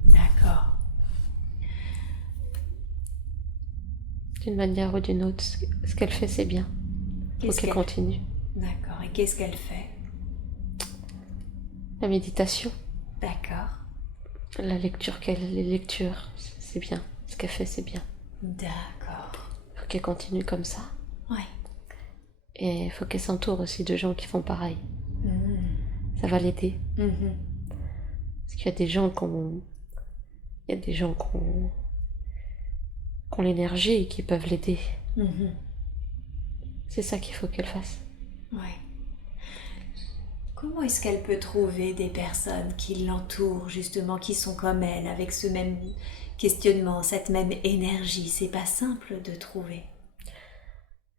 D'accord. D'une manière ou d'une autre, ce qu'elle fait, c'est bien. Il faut qu'elle continue. D'accord. Et qu'est-ce qu'elle fait? La méditation. D'accord. La lecture, les lectures, c'est bien. Ce qu'elle fait, c'est bien. D'accord. Il faut qu'elle continue comme ça. Ouais. Et il faut qu'elle s'entoure aussi de gens qui font pareil. Ça va l'aider. Parce qu'il y a des gens qui ont l'énergie et qui peuvent l'aider. C'est ça qu'il faut qu'elle fasse. Ouais. Comment est-ce qu'elle peut trouver des personnes qui l'entourent, justement, qui sont comme elle, avec ce même questionnement, cette même énergie? C'est pas simple de trouver.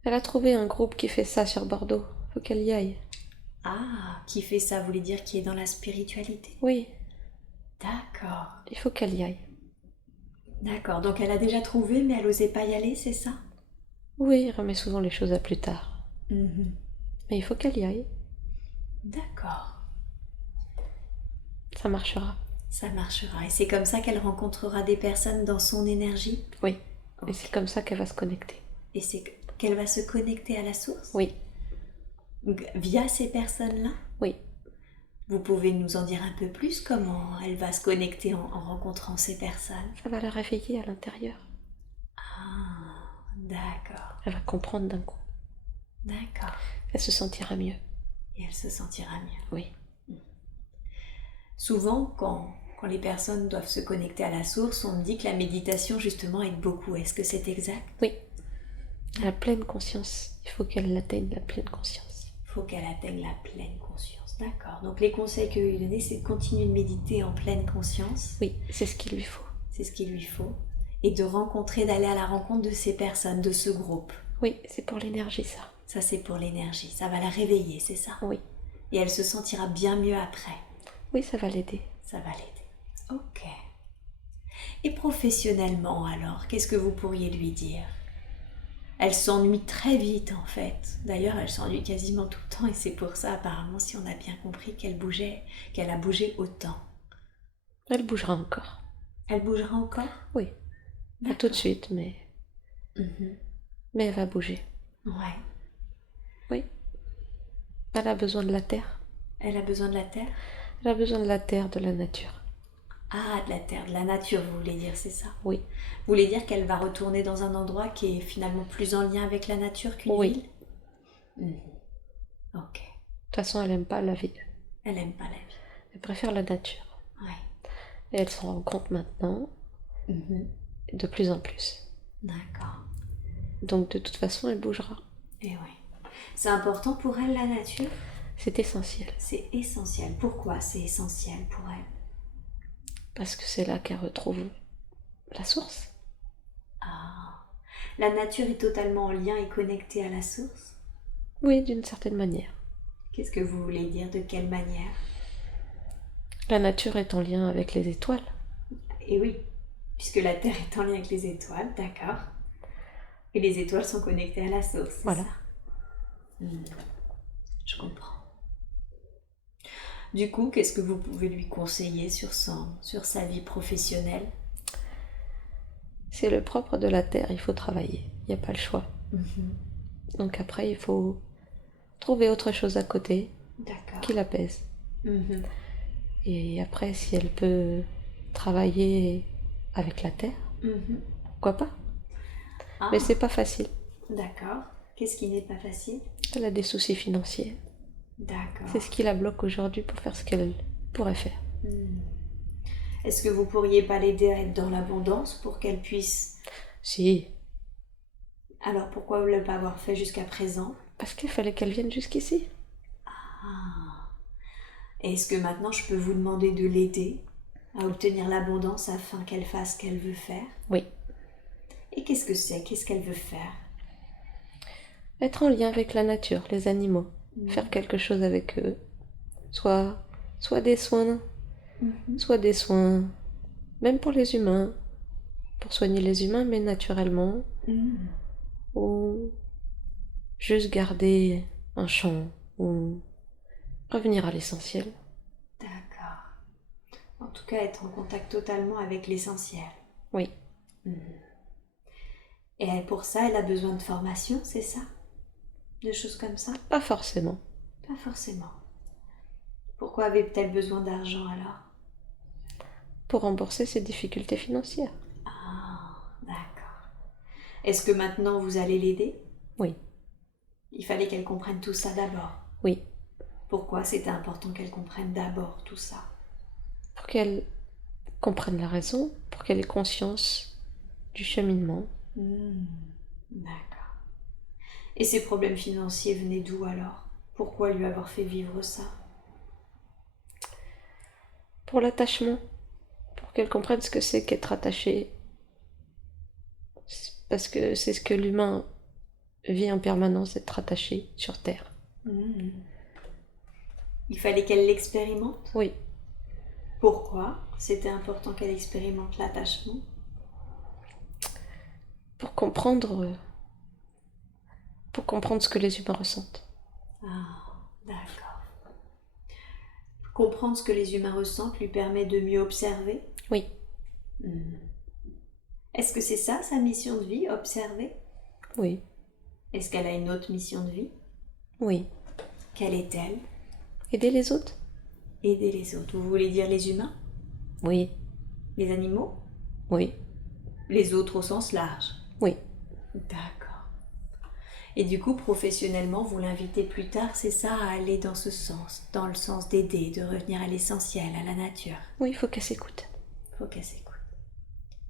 Elle a trouvé un groupe qui fait ça sur Bordeaux. Faut qu'elle y aille. Ah, qui fait ça, vous voulez dire qui est dans la spiritualité? Oui. D'accord. Il faut qu'elle y aille. D'accord, donc elle a déjà trouvé, mais elle n'osait pas y aller, c'est ça? Oui, il remet souvent les choses à plus tard. Mais il faut qu'elle y aille. D'accord. Ça marchera. Ça marchera. Et c'est comme ça qu'elle rencontrera des personnes dans son énergie? Oui. Okay. Et c'est comme ça qu'elle va se connecter. Et c'est qu'elle va se connecter à la source? Oui. Via ces personnes-là? Oui. Vous pouvez nous en dire un peu plus comment elle va se connecter en rencontrant ces personnes? Ça va la réveiller à l'intérieur. Ah, d'accord. Elle va comprendre d'un coup. D'accord. Elle se sentira mieux. Et elle se sentira mieux. Oui. Souvent, quand Quand les personnes doivent se connecter à la source, on me dit que la méditation justement aide beaucoup. Est-ce que c'est exact? Oui, la pleine conscience. Il faut qu'elle atteigne la pleine conscience. Il faut qu'elle atteigne la pleine conscience. D'accord. Donc les conseils que je lui donner, c'est de continuer de méditer en pleine conscience. Oui, c'est ce qu'il lui faut. C'est ce qu'il lui faut. Et de rencontrer, d'aller à la rencontre de ces personnes, de ce groupe. Oui, c'est pour l'énergie, ça. Ça, c'est pour l'énergie. Ça va la réveiller, c'est ça? Oui. Et elle se sentira bien mieux après. Oui, ça va l'aider. Ça va l'aider. Ok. Et professionnellement alors, qu'est-ce que vous pourriez lui dire? Elle s'ennuie très vite en fait. D'ailleurs, elle s'ennuie quasiment tout le temps et c'est pour ça apparemment, si on a bien compris, qu'elle a bougé autant. Elle bougera encore. Elle bougera encore? Oui. Pas tout de suite, mais... Mais elle va bouger. Ouais. Oui. Elle a besoin de la terre. Elle a besoin de la terre? Elle a besoin de la terre, de la nature. Ah, de la terre, de la nature, vous voulez dire, c'est ça? Oui. Vous voulez dire qu'elle va retourner dans un endroit qui est finalement plus en lien avec la nature qu'une Oui. ville? Ok. De toute façon, elle n'aime pas la ville. Elle n'aime pas la vie. Elle préfère la nature. Ouais. Et elle s'en rend compte maintenant, de plus en plus. D'accord. Donc de toute façon, elle bougera. Et ouais. C'est important pour elle, la nature? C'est essentiel. C'est essentiel. Pourquoi c'est essentiel pour elle? Parce que c'est là qu'elle retrouve la source. Ah. La nature est totalement en lien et connectée à la source? Oui, d'une certaine manière. Qu'est-ce que vous voulez dire? De quelle manière? La nature est en lien avec les étoiles. Et oui, puisque la Terre est en lien avec les étoiles, d'accord. Et les étoiles sont connectées à la source, c'est voilà. ça? Je comprends. Du coup, qu'est-ce que vous pouvez lui conseiller sur sa vie professionnelle? C'est le propre de la terre, il faut travailler, il n'y a pas le choix. Donc après, il faut trouver autre chose à côté qui l'apaise. Et après, si elle peut travailler avec la terre, pourquoi pas? Mais c'est pas facile. D'accord. Qu'est-ce qui n'est pas facile? Elle a des soucis financiers. D'accord. C'est ce qui la bloque aujourd'hui pour faire ce qu'elle pourrait faire. Est-ce que vous pourriez pas l'aider à être dans l'abondance pour qu'elle puisse... Si. Alors pourquoi vous ne pas avoir fait jusqu'à présent? Parce qu'il fallait qu'elle vienne jusqu'ici. Est-ce que maintenant je peux vous demander de l'aider à obtenir l'abondance afin qu'elle fasse ce qu'elle veut faire? Oui. Et qu'est-ce que c'est? Qu'est-ce qu'elle veut faire? Être en lien avec la nature, les animaux. Faire quelque chose avec eux. Soit des soins, soit des soins, même pour les humains, pour soigner les humains, mais naturellement. Ou juste garder un champ, ou revenir à l'essentiel. D'accord. En tout cas, être en contact totalement avec l'essentiel. Oui. Et pour ça, elle a besoin de formation, c'est ça? De choses comme ça? Pas forcément. Pas forcément. Pourquoi avait-elle besoin d'argent alors? Pour rembourser ses difficultés financières. Ah, d'accord. Est-ce que maintenant vous allez l'aider? Oui. Il fallait qu'elle comprenne tout ça d'abord. Oui. Pourquoi c'était important qu'elle comprenne d'abord tout ça? Pour qu'elle comprenne la raison, pour qu'elle ait conscience du cheminement. D'accord. Et ces problèmes financiers venaient d'où alors? Pourquoi lui avoir fait vivre ça? Pour l'attachement, pour qu'elle comprenne ce que c'est qu'être attaché. Parce que c'est ce que l'humain vit en permanence, être attaché sur Terre. Il fallait qu'elle l'expérimente? Oui. Pourquoi c'était important qu'elle expérimente l'attachement? Pour comprendre ce que les humains ressentent. Ah, d'accord. Comprendre ce que les humains ressentent lui permet de mieux observer? Oui. Est-ce que c'est ça sa mission de vie, observer? Oui. Est-ce qu'elle a une autre mission de vie? Oui. Quelle est-elle? Aider les autres? Aider les autres. Vous voulez dire les humains? Oui. Les animaux? Oui. Les autres au sens large? Oui. D'accord. Et du coup, professionnellement, vous l'invitez plus tard, c'est ça, à aller dans ce sens, dans le sens d'aider, de revenir à l'essentiel, à la nature. Oui, il faut qu'elle s'écoute. Faut qu'elle s'écoute.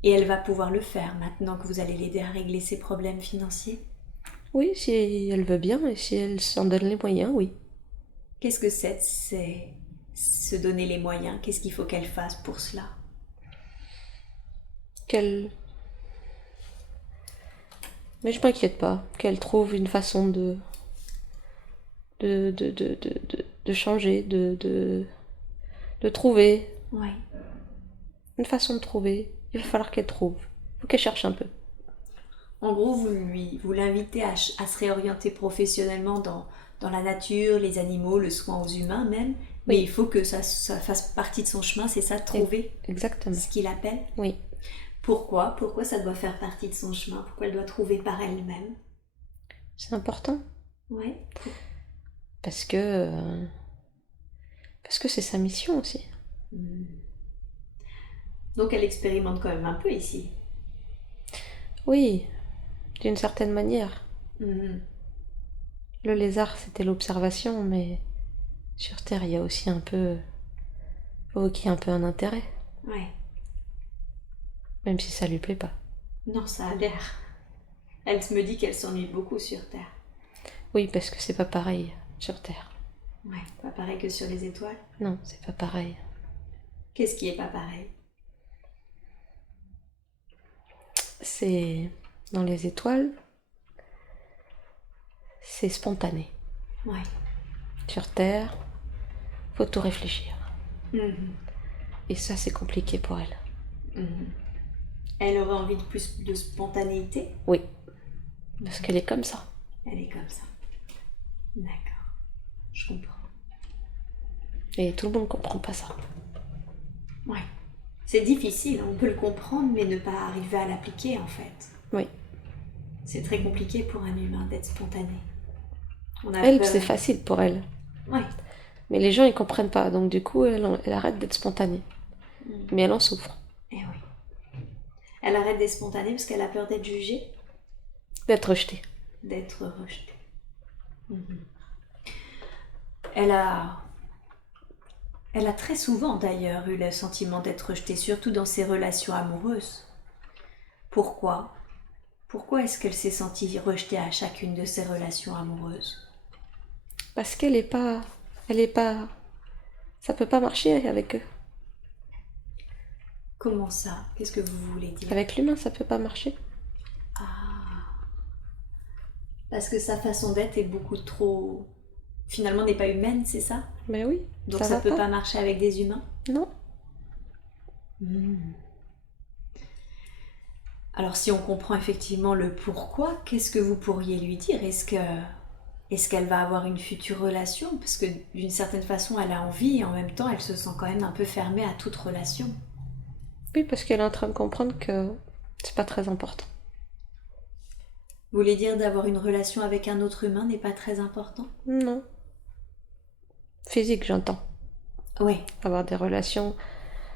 Et elle va pouvoir le faire maintenant que vous allez l'aider à régler ses problèmes financiers. Oui, si elle veut bien et si elle s'en donne les moyens, oui. Qu'est-ce que c'est se donner les moyens? Qu'est-ce qu'il faut qu'elle fasse pour cela? Qu'elle... Mais je m'inquiète pas, qu'elle trouve une façon de changer, de trouver, Oui. une façon de trouver. Il va falloir qu'elle trouve. Il faut qu'elle cherche un peu. En gros, vous l'invitez à se réorienter professionnellement dans la nature, les animaux, le soin aux humains même. Mais Oui. il faut que ça fasse partie de son chemin, c'est ça, trouver Exactement. ce qu'il appelle. Oui. Pourquoi ça doit faire partie de son chemin? Pourquoi elle doit trouver par elle-même? C'est important. Oui. Parce que c'est sa mission aussi. Donc elle expérimente quand même un peu ici. Oui, d'une certaine manière. Mhm. Le lézard, c'était l'observation, mais sur Terre, il y a aussi un peu... faut qu'il y ait un peu un intérêt. Ouais. Même si ça lui plaît pas. Non, ça a l'air. Elle me dit qu'elle s'ennuie beaucoup sur Terre. Oui, parce que c'est pas pareil sur Terre. Ouais, pas pareil que sur les étoiles. Non, c'est pas pareil. Qu'est-ce qui est pas pareil? C'est... Dans les étoiles, c'est spontané. Ouais. Sur Terre, faut tout réfléchir. Mhm. Et ça, c'est compliqué pour elle. Mhm. Elle aurait envie de plus de spontanéité? Oui, parce qu'elle est comme ça. Elle est comme ça. D'accord. Je comprends. Et tout le monde comprend pas ça. Ouais. C'est difficile, on peut le comprendre, mais ne pas arriver à l'appliquer en fait. Oui. C'est très compliqué pour un humain d'être spontané. On a Elle, peur. c'est facile pour elle. Ouais. Mais les gens, ils comprennent pas. Donc du coup, elle arrête d'être spontanée. Mais elle en souffre. Eh oui. Elle arrête d'être spontanée parce qu'elle a peur d'être jugée, D'être rejetée. d'être rejetée. Mhm. Elle a très souvent d'ailleurs eu le sentiment d'être rejetée, surtout dans ses relations amoureuses. Pourquoi? Pourquoi est-ce qu'elle s'est sentie rejetée à chacune de ses relations amoureuses? Parce qu'elle est pas... Elle est pas... Ça peut pas marcher avec eux. Comment ça? Qu'est-ce que vous voulez dire? Avec l'humain, ça peut pas marcher. Parce que sa façon d'être est beaucoup trop... Finalement, n'est pas humaine, c'est ça? Mais oui, Donc ça va peut pas marcher avec des humains? Non. Alors si on comprend effectivement le pourquoi, qu'est-ce que vous pourriez lui dire? Est-ce qu'elle va avoir une future relation? Parce que d'une certaine façon, elle a envie et en même temps, elle se sent quand même un peu fermée à toute relation. Oui, parce qu'elle est en train de comprendre que c'est pas très important. Vous voulez dire d'avoir une relation avec un autre humain n'est pas très important? Non. Physique, j'entends. Oui. Avoir des relations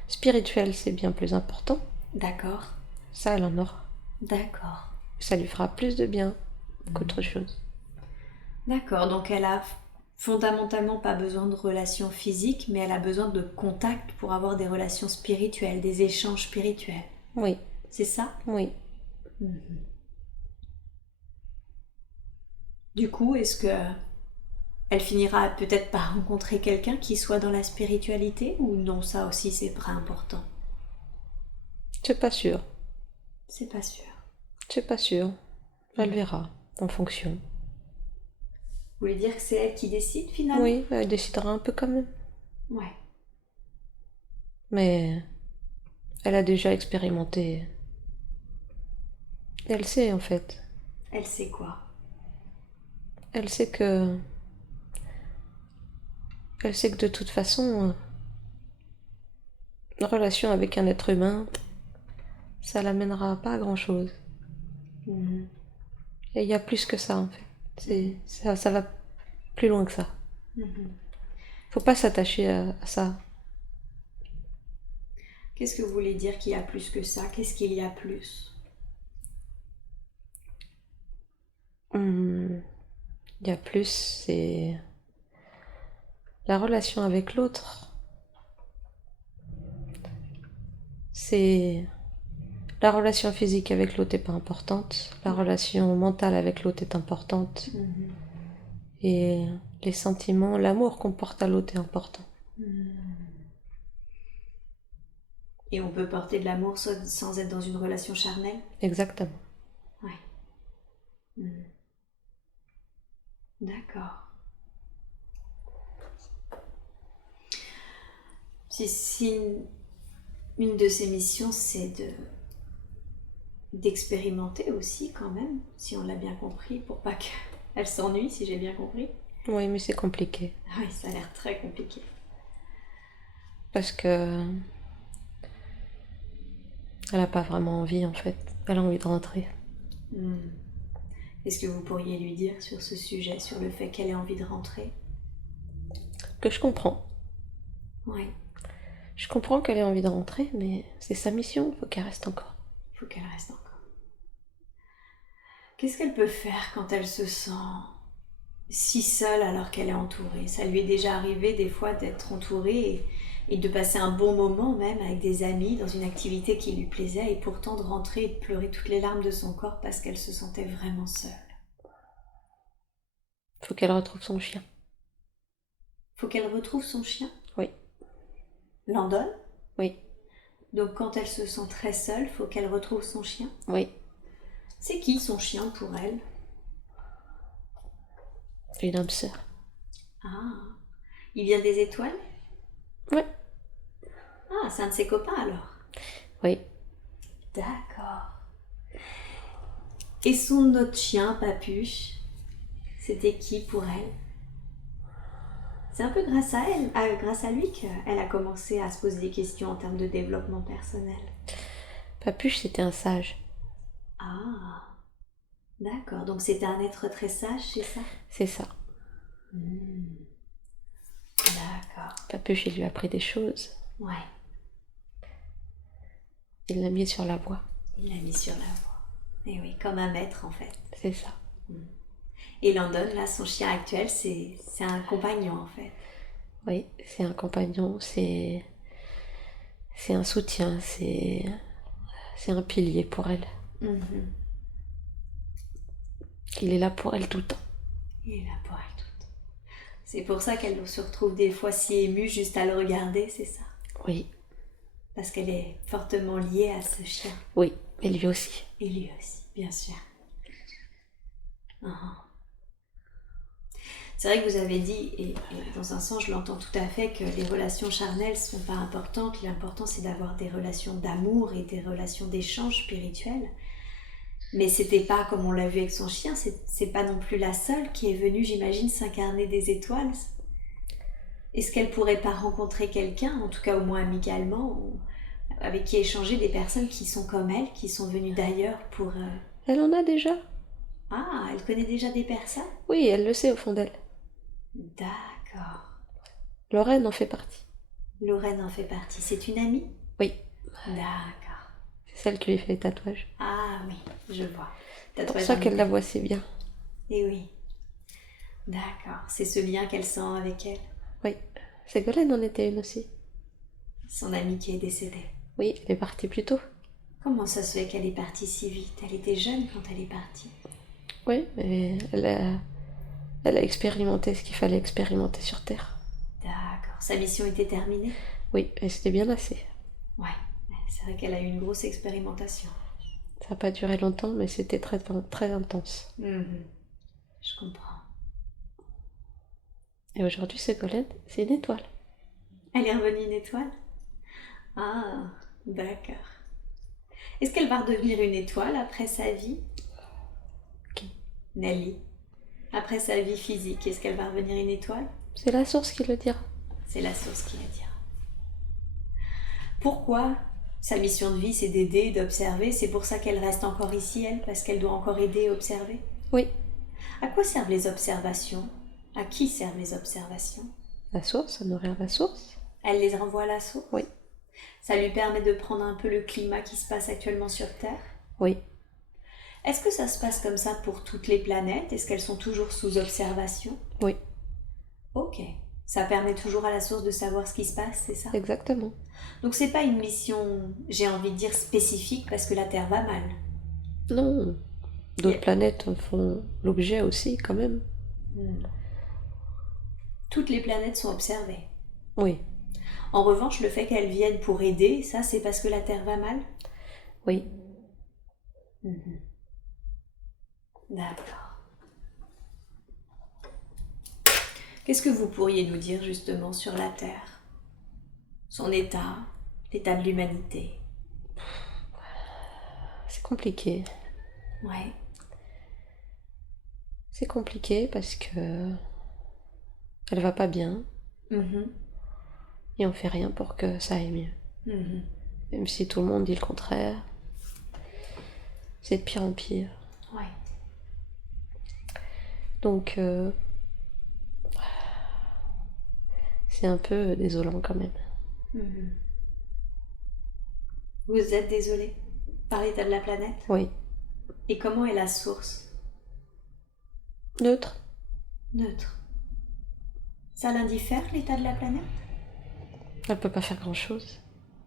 spirituelles, c'est bien plus important. D'accord. Ça, elle en aura. D'accord. Ça lui fera plus de bien qu'autre chose. D'accord, donc elle a fondamentalement pas besoin de relations physiques, mais elle a besoin de contact pour avoir des relations spirituelles, des échanges spirituels. Oui. C'est ça? Oui. Du coup, est-ce que elle finira peut-être par rencontrer quelqu'un qui soit dans la spiritualité ou non, ça aussi c'est pas important? C'est pas sûr. C'est pas sûr. C'est pas sûr. Elle verra, en fonction. Vous voulez dire que c'est elle qui décide finalement? Oui, elle décidera un peu quand même. Ouais. Mais elle a déjà expérimenté. Elle sait en fait. Elle sait quoi? Elle sait que... Elle sait que de toute façon, une relation avec un être humain, ça l'amènera pas à grand chose. Et il y a plus que ça en fait. Ça va plus loin que ça. Faut pas s'attacher à ça. Qu'est-ce que vous voulez dire qu'il y a plus que ça? Qu'est-ce qu'il y a plus? Il y a plus, c'est la relation avec l'autre. C'est la relation physique avec l'autre n'est pas importante. La relation mentale avec l'autre est importante. Et les sentiments, l'amour qu'on porte à l'autre est important. Et on peut porter de l'amour sans être dans une relation charnelle? Exactement. Ouais. D'accord. Si une de ces missions, c'est d'expérimenter aussi quand même, si on l'a bien compris, pour pas qu'elle s'ennuie, si j'ai bien compris. Oui, mais c'est compliqué. Oui, ça a l'air très compliqué. Parce que elle n'a pas vraiment envie en fait. Elle a envie de rentrer. Qu'est-ce que vous pourriez lui dire sur ce sujet, sur le fait qu'elle ait envie de rentrer? Que je comprends. Oui. Je comprends qu'elle ait envie de rentrer, mais c'est sa mission, il faut qu'elle reste encore. Il faut qu'elle reste encore. Qu'est-ce qu'elle peut faire quand elle se sent si seule alors qu'elle est entourée? Ça lui est déjà arrivé des fois d'être entourée et de passer un bon moment même avec des amis dans une activité qui lui plaisait et pourtant de rentrer et de pleurer toutes les larmes de son corps parce qu'elle se sentait vraiment seule. Il faut qu'elle retrouve son chien. Faut qu'elle retrouve son chien? Oui. Landon? Oui. Donc quand elle se sent très seule, faut qu'elle retrouve son chien? Oui. C'est qui son chien pour elle? Une âme sœur. Ah, il vient des étoiles? Oui. Ah, c'est un de ses copains alors? Oui. D'accord. Et son autre chien, Papuche, c'était qui pour elle? C'est un peu grâce à elle, grâce à lui qu'elle a commencé à se poser des questions en termes de développement personnel. Papuche, c'était un sage. Ah, d'accord. Donc c'était un être très sage, c'est ça? C'est ça. D'accord. Papuche, il lui a appris des choses. Ouais, Il l'a mis sur la voie. il l'a mis sur la voie. Et oui, comme un maître en fait. C'est ça. Et Landon, là, son chien actuel, c'est un compagnon en fait. Oui, c'est un compagnon, c'est un soutien, c'est un pilier pour elle. Il est là pour elle tout le temps. Il est là pour elle tout le temps. C'est pour ça qu'elle se retrouve des fois si émue juste à le regarder, c'est ça? Oui. Parce qu'elle est fortement liée à ce chien. Oui, et lui aussi. Et lui aussi, bien sûr. C'est vrai que vous avez dit, et dans un sens je l'entends tout à fait, que les relations charnelles ne sont pas importantes. L'important c'est d'avoir des relations d'amour et des relations d'échange spirituel. Mais c'était pas, comme on l'a vu avec son chien, c'est pas non plus la seule qui est venue, j'imagine, s'incarner des étoiles. Est-ce qu'elle pourrait pas rencontrer quelqu'un, en tout cas au moins amicalement, avec qui échanger, des personnes qui sont comme elle, qui sont venues d'ailleurs pour... Elle en a déjà. Ah, elle connaît déjà des personnes? Oui, elle le sait au fond d'elle. D'accord. Lorraine en fait partie. Lorraine en fait partie. C'est une amie? Oui. D'accord. C'est celle qui lui fait les tatouages. Ah oui, je vois. C'est pour ça qu'elle la voit si bien. Eh oui. D'accord. C'est ce lien qu'elle sent avec elle. Oui. Ségolène en était une aussi. Son amie qui est décédée. Oui, elle est partie plus tôt. Comment ça se fait qu'elle est partie si vite? Elle était jeune quand elle est partie. Oui, mais elle a expérimenté ce qu'il fallait expérimenter sur Terre. D'accord. Sa mission était terminée? Oui, et c'était bien assez. Ouais. C'est vrai qu'elle a eu une grosse expérimentation. Ça n'a pas duré longtemps, mais c'était très, très intense. Je comprends. Et aujourd'hui, Ségolène, c'est une étoile. Elle est revenue une étoile? Ah, d'accord. Est-ce qu'elle va redevenir une étoile après sa vie? Qui? Nelly. Après sa vie physique, est-ce qu'elle va revenir une étoile? C'est la source qui le dira. C'est la source qui la dira. Pourquoi sa mission de vie, c'est d'aider et d'observer? C'est pour ça qu'elle reste encore ici, elle? Parce qu'elle doit encore aider et observer? Oui. À quoi servent les observations? À qui servent les observations? La source, ça nourrit la source. Elle les renvoie à la source? Oui. Ça lui permet de prendre un peu le climat qui se passe actuellement sur Terre? Oui. Est-ce que ça se passe comme ça pour toutes les planètes? Est-ce qu'elles sont toujours sous observation? Oui, Ok. Ça permet toujours à la source de savoir ce qui se passe, c'est ça? exactement. Donc c'est pas une mission, j'ai envie de dire spécifique parce que la Terre va mal. Non, Il y a- d'autres planètes en font l'objet aussi, quand même. Hmm. Toutes les planètes sont observées. Oui, En revanche, le fait qu'elles viennent pour aider, ça c'est parce que la Terre va mal? oui. Mhm. D'accord. Qu'est-ce que vous pourriez nous dire justement sur la Terre? Son état, l'état de l'humanité? C'est compliqué. Ouais. C'est compliqué parce que elle va pas bien Mhm. et on fait rien pour que ça aille mieux. Mhm. Même si tout le monde dit le contraire, c'est de pire en pire. Ouais. Donc c'est un peu désolant quand même. Mhm. Vous êtes désolé par l'état de la planète? Oui. Et comment est la source? Neutre. Neutre. Ça l'indiffère l'état de la planète? Elle peut pas faire grand-chose.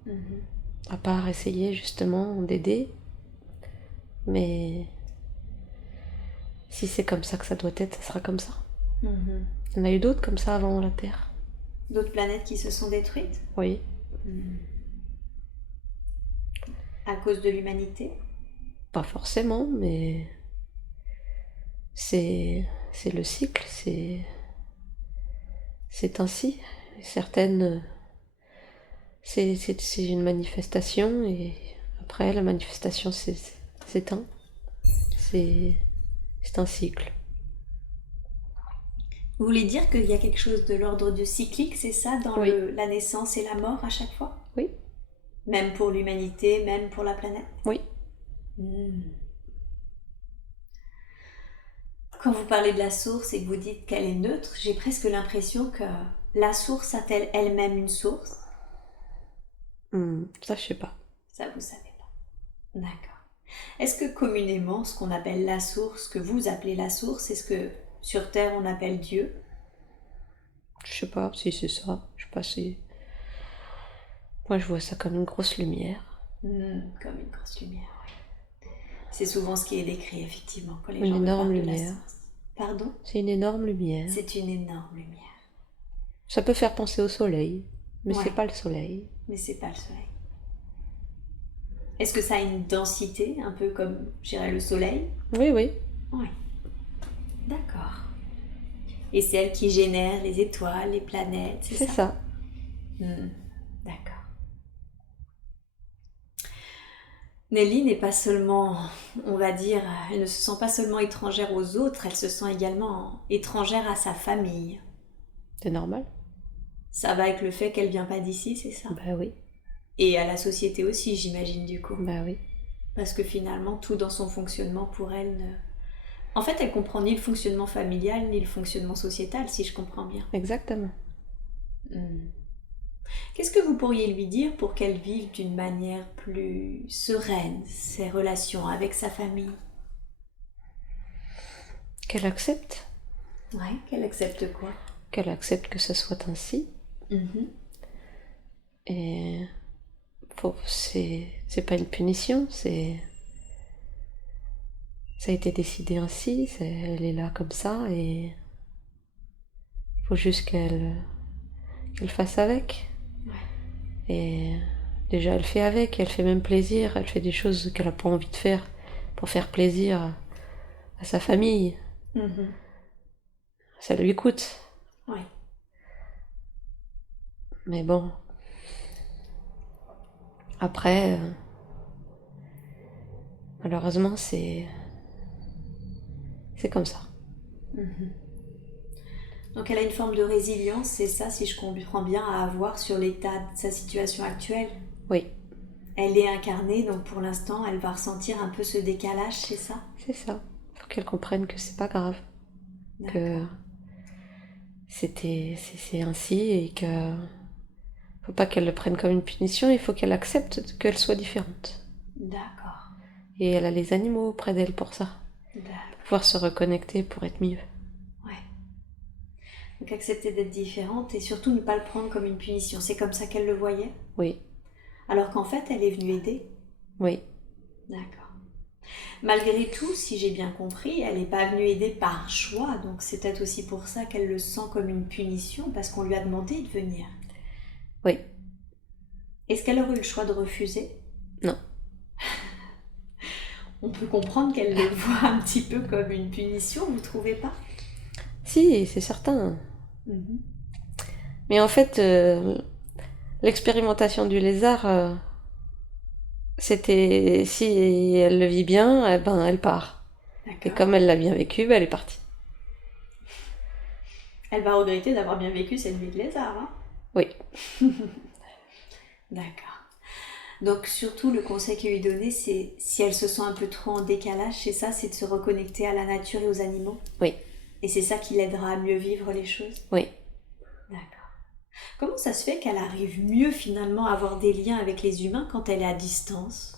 Mhm. À part essayer justement d'aider. Mais si c'est comme ça que ça doit être, ça sera comme ça. Mhm. Il y en a eu d'autres comme ça avant la Terre. D'autres planètes qui se sont détruites? Oui. Mhm. À cause de l'humanité? Pas forcément, mais c'est le cycle, c'est ainsi. Certaines, c'est une manifestation et après la manifestation s'éteint. C'est un cycle. Vous voulez dire qu'il y a quelque chose de l'ordre du cyclique, c'est ça, dans Oui, la naissance et la mort à chaque fois? oui, Même pour l'humanité, même pour la planète? oui. Hmm. Quand vous parlez de la source et que vous dites qu'elle est neutre, j'ai presque l'impression que la source a-t-elle elle-même une source? Ça, je sais pas. Ça, vous savez pas. D'accord. Est-ce que communément, ce qu'on appelle la source, que vous appelez la source, est-ce que sur Terre on appelle Dieu? Je sais pas si c'est ça. Je sais pas si. Moi, je vois ça comme une grosse lumière. Comme une grosse lumière, oui. C'est souvent ce qui est décrit, effectivement, quand les Une gens me énorme parlent de la lumière. source. Pardon? C'est une énorme lumière. C'est une énorme lumière. Ça peut faire penser au soleil, mais c'est Ouais, pas le soleil. mais c'est pas le soleil. Est-ce que ça a une densité, un peu comme, je dirais, le soleil? Oui, oui, Oui. D'accord. Et c'est elle qui génère les étoiles, les planètes, c'est c'est ça? ça. D'accord. Nelly n'est pas seulement, on va dire, elle ne se sent pas seulement étrangère aux autres, elle se sent également étrangère à sa famille. C'est normal. Ça va avec le fait qu'elle vient pas d'ici, c'est ça? Bah oui, Et à la société aussi, j'imagine, du coup. bah oui. Parce que finalement, tout dans son fonctionnement pour elle ne... En fait, elle comprend ni le fonctionnement familial, ni le fonctionnement sociétal, si je comprends bien. Exactement. Hmm. Qu'est-ce que vous pourriez lui dire pour qu'elle vive d'une manière plus sereine ses relations avec sa famille? Qu'elle accepte. Ouais, qu'elle accepte quoi? Qu'elle accepte que ce soit ainsi. Mhm. Et c'est pas une punition, ça a été décidé ainsi, elle est là comme ça et il faut juste qu'elle fasse avec. Ouais. Et déjà elle fait avec, elle fait même plaisir, elle fait des choses qu'elle a pas envie de faire pour faire plaisir à sa famille. Mhm. Ça lui coûte. Ouais. Mais bon, après, malheureusement, c'est comme ça. Mhm. Donc elle a une forme de résilience, c'est ça, si je comprends bien, à avoir sur l'état de sa situation actuelle. Oui, Elle est incarnée, donc pour l'instant, elle va ressentir un peu ce décalage, c'est ça? c'est ça. Faut qu'elle comprenne que c'est pas grave, que D'accord. c'est ainsi et que faut pas qu'elle le prenne comme une punition, il faut qu'elle accepte qu'elle soit différente. D'accord. Et elle a les animaux près d'elle pour ça. D'accord. Pouvoir se reconnecter pour être mieux. Ouais. Donc accepter d'être différente et surtout ne pas le prendre comme une punition. C'est comme ça qu'elle le voyait? Oui, Alors qu'en fait, elle est venue aider. oui. D'accord. Malgré tout, si j'ai bien compris, elle n'est pas venue aider par choix. Donc c'est peut-être aussi pour ça qu'elle le sent comme une punition parce qu'on lui a demandé de venir. Oui. Est-ce qu'elle aurait eu le choix de refuser? Non. On peut comprendre qu'elle le voit un petit peu comme une punition, vous trouvez pas? Si, c'est certain. Mhm. Mais en fait, l'expérimentation du lézard, c'était si elle le vit bien, eh ben elle part. Et D'accord. comme elle l'a bien vécu, ben, elle est partie. Elle va regretter d'avoir bien vécu cette nuit de lézard, hein? Oui, D'accord. Donc surtout le conseil qu'il lui donnait, c'est si elle se sent un peu trop en décalage, c'est ça, c'est de se reconnecter à la nature et aux animaux. oui, Et c'est ça qui l'aidera à mieux vivre les choses. oui. D'accord. Comment ça se fait qu'elle arrive mieux finalement à avoir des liens avec les humains quand elle est à distance?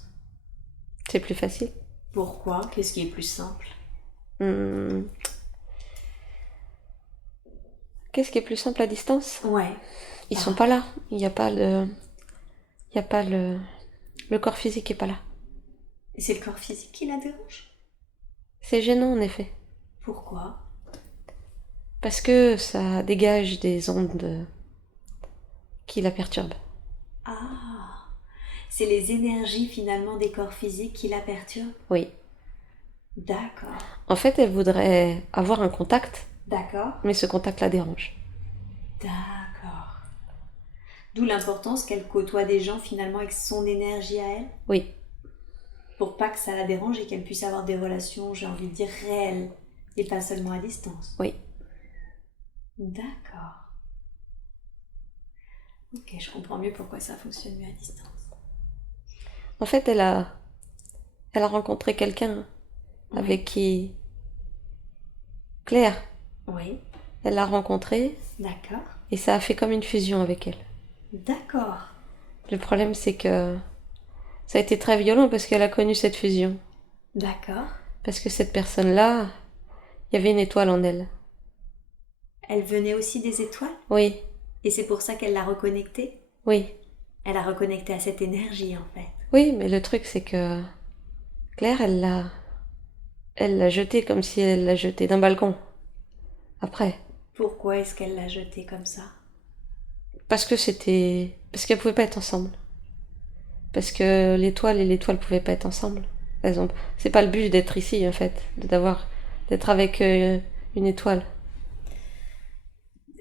C'est plus facile. Pourquoi? Qu'est-ce qui est plus simple? Hmm. Qu'est-ce qui est plus simple à distance? Ouais. Ils sont pas là. Il n'y a pas le... Il y a pas le... Le corps physique est pas là. Et c'est le corps physique qui la dérange? C'est gênant en effet. Pourquoi? Parce que ça dégage des ondes qui la perturbent. Ah, c'est les énergies finalement des corps physiques qui la perturbent? Oui. D'accord. En fait, elle voudrait avoir un contact, D'accord. mais ce contact la dérange. D'accord. D'où l'importance qu'elle côtoie des gens finalement avec son énergie à elle, Oui, pour pas que ça la dérange et qu'elle puisse avoir des relations, j'ai envie de dire, réelles et pas seulement à distance. oui. D'accord. Ok, je comprends mieux pourquoi ça fonctionne mieux à distance. En fait, elle a rencontré quelqu'un avec qui... Claire, Oui, elle l'a rencontré d'accord. et ça a fait comme une fusion avec elle. D'accord. Le problème, c'est que ça a été très violent parce qu'elle a connu cette fusion. D'accord. Parce que cette personne-là, il y avait une étoile en elle. Elle venait aussi des étoiles Oui, et c'est pour ça qu'elle l'a reconnectée. oui. Elle a reconnecté à cette énergie en fait. Oui, mais le truc, c'est que Claire, elle l'a jetée comme si elle l'a jetée d'un balcon. Après. Pourquoi est-ce qu'elle l'a jetée comme ça? Parce qu'elles pouvaient pas être ensemble. Parce que l'étoile et l'étoile pouvaient pas être ensemble. C'est pas le but d'être ici, en fait. D'être avec une étoile.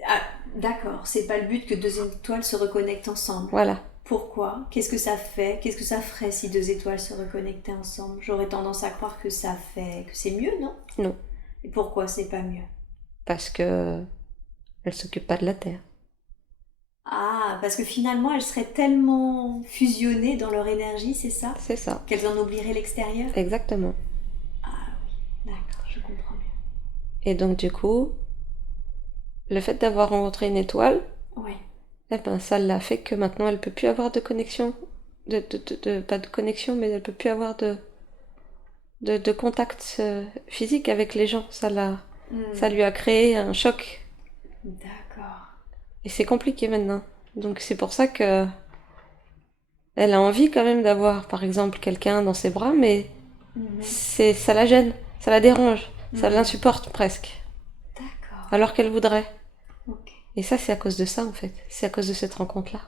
Ah, d'accord. C'est pas le but que deux étoiles se reconnectent ensemble. Voilà. Pourquoi? Qu'est-ce que ça fait? Qu'est-ce que ça ferait si deux étoiles se reconnectaient ensemble? J'aurais tendance à croire que ça fait... que c'est mieux, non? Non. Et pourquoi c'est pas mieux? Parce que elle s'occupe pas de la Terre. Ah, parce que finalement, elles seraient tellement fusionnées dans leur énergie, c'est ça? C'est ça. Qu'elles en oublieraient l'extérieur? Exactement. Ah oui, d'accord, je comprends mieux. Et donc, du coup, le fait d'avoir rencontré une étoile, Ouais. eh ben, ça l'a fait que maintenant, elle peut plus avoir de connexion. Pas de connexion, mais elle peut plus avoir de contact physique avec les gens. Ça lui a créé un choc. D'accord. Et c'est compliqué maintenant. Donc c'est pour ça que elle a envie quand même d'avoir, par exemple, quelqu'un dans ses bras, mais ça la gêne, ça la dérange, ça l'insupporte presque. D'accord. Alors qu'elle voudrait. Ok. Et ça, c'est à cause de ça, en fait. C'est à cause de cette rencontre-là.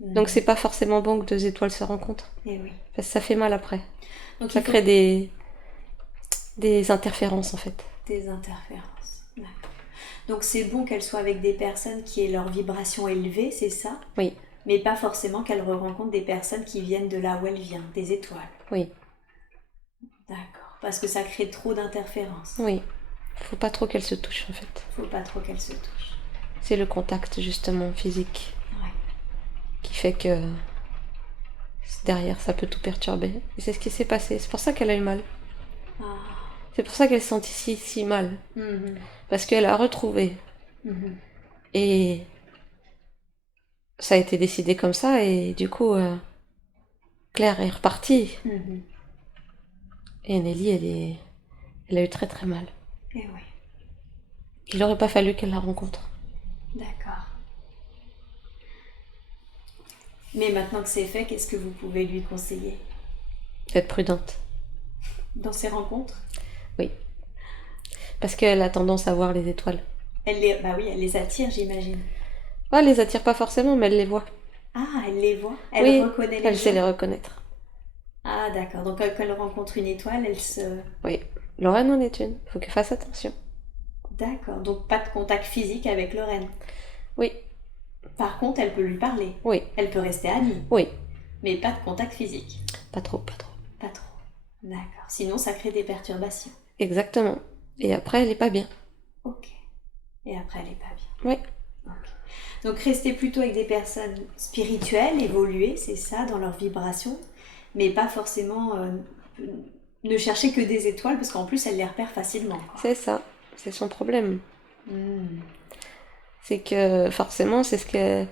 Donc c'est pas forcément bon que deux étoiles se rencontrent. Eh oui. Parce que ça fait mal après. Donc Ça crée des interférences, en fait. des interférences. D'accord. Donc c'est bon qu'elles soient avec des personnes qui aient leur vibration élevée, c'est ça? Oui, Mais pas forcément qu'elles rencontrent des personnes qui viennent de là où elle vient, des étoiles. oui, D'accord. Parce que ça crée trop d'interférences. oui. Faut pas trop qu'elles se touchent, en fait. Faut pas trop qu'elles se touchent. C'est le contact, justement, physique, Ouais. qui fait que derrière, ça peut tout perturber. Et c'est ce qui s'est passé. C'est pour ça qu'elle a eu mal. Ah. C'est pour ça qu'elle se sentit si mal. Mhm. Parce qu'elle a retrouvé. Mhm. Et ça a été décidé comme ça. Et du coup, Claire est repartie. Mhm. Et Nelly, elle a eu très très mal. Et oui, Il n'aurait pas fallu qu'elle la rencontre. d'accord. Mais maintenant que c'est fait, qu'est-ce que vous pouvez lui conseiller D'être prudente. dans ces rencontres? Oui. Parce qu'elle a tendance à voir les étoiles. Bah oui, elle les attire, j'imagine. Oh, elle les attire pas forcément, mais elle les voit. Ah, elle les voit, elle Oui, reconnaît les elle sait gens. les reconnaître. Ah, d'accord. Donc, quand elle rencontre une étoile, elle se... Oui. Lorraine en est une. Faut qu'elle fasse attention. D'accord. Donc, pas de contact physique avec Lorraine. Oui. Par contre, elle peut lui parler. Oui. Elle peut rester amie. Oui. Mais pas de contact physique. Pas trop, pas trop. Pas trop. D'accord. Sinon, ça crée des perturbations. Exactement. Et après, elle est pas bien. Ok. Et après, elle est pas bien. Oui. Ok. Donc, rester plutôt avec des personnes spirituelles, évoluer, c'est ça, dans leur vibration. Mais pas forcément... ne chercher que des étoiles, parce qu'en plus, elle les repère facilement. Quoi. C'est ça. C'est son problème. Hmm. C'est que forcément, c'est ce qu'elle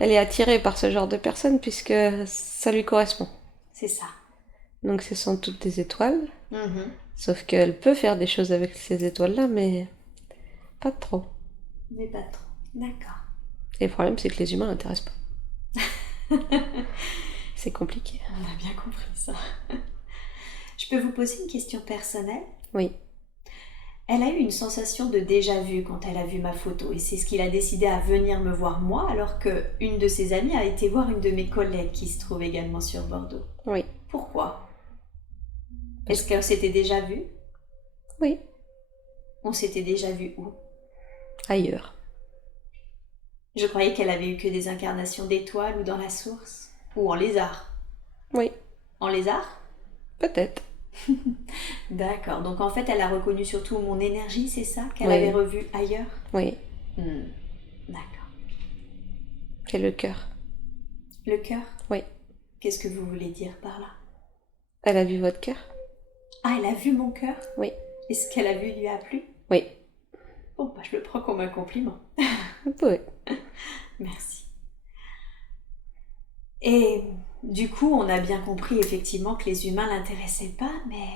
elle est attirée par ce genre de personnes puisque ça lui correspond. C'est ça. Donc ce sont toutes des étoiles, Mhm. sauf qu'elle peut faire des choses avec ces étoiles-là, mais pas trop. Mais pas trop. D'accord. Et le problème, c'est que les humains l'intéressent pas. C'est compliqué. On a bien compris ça. Je peux vous poser une question personnelle? Oui. Elle a eu une sensation de déjà-vu quand elle a vu ma photo et c'est ce qui l'a décidé à venir me voir moi alors qu'une de ses amies a été voir une de mes collègues qui se trouve également sur Bordeaux. Oui. Pourquoi? Est-ce qu'on s'était déjà vu? Oui. On s'était déjà vu où? Ailleurs. Je croyais qu'elle avait eu que des incarnations d'étoiles ou dans la source. Ou en lézard. Oui. En lézard? Peut-être. D'accord. Donc en fait, elle a reconnu surtout mon énergie, c'est ça? Qu'elle Oui. avait revu ailleurs? Oui. D'accord. C'est le cœur. Le cœur? Oui. Qu'est-ce que vous voulez dire par là? Elle a vu votre cœur? Ah, elle a vu mon cœur? Oui. Et ce qu'elle a vu lui a plu? Oui. Bon, bah, je le prends comme un compliment. Vous pouvez. Merci. Et du coup, on a bien compris effectivement que les humains l'intéressaient pas, mais...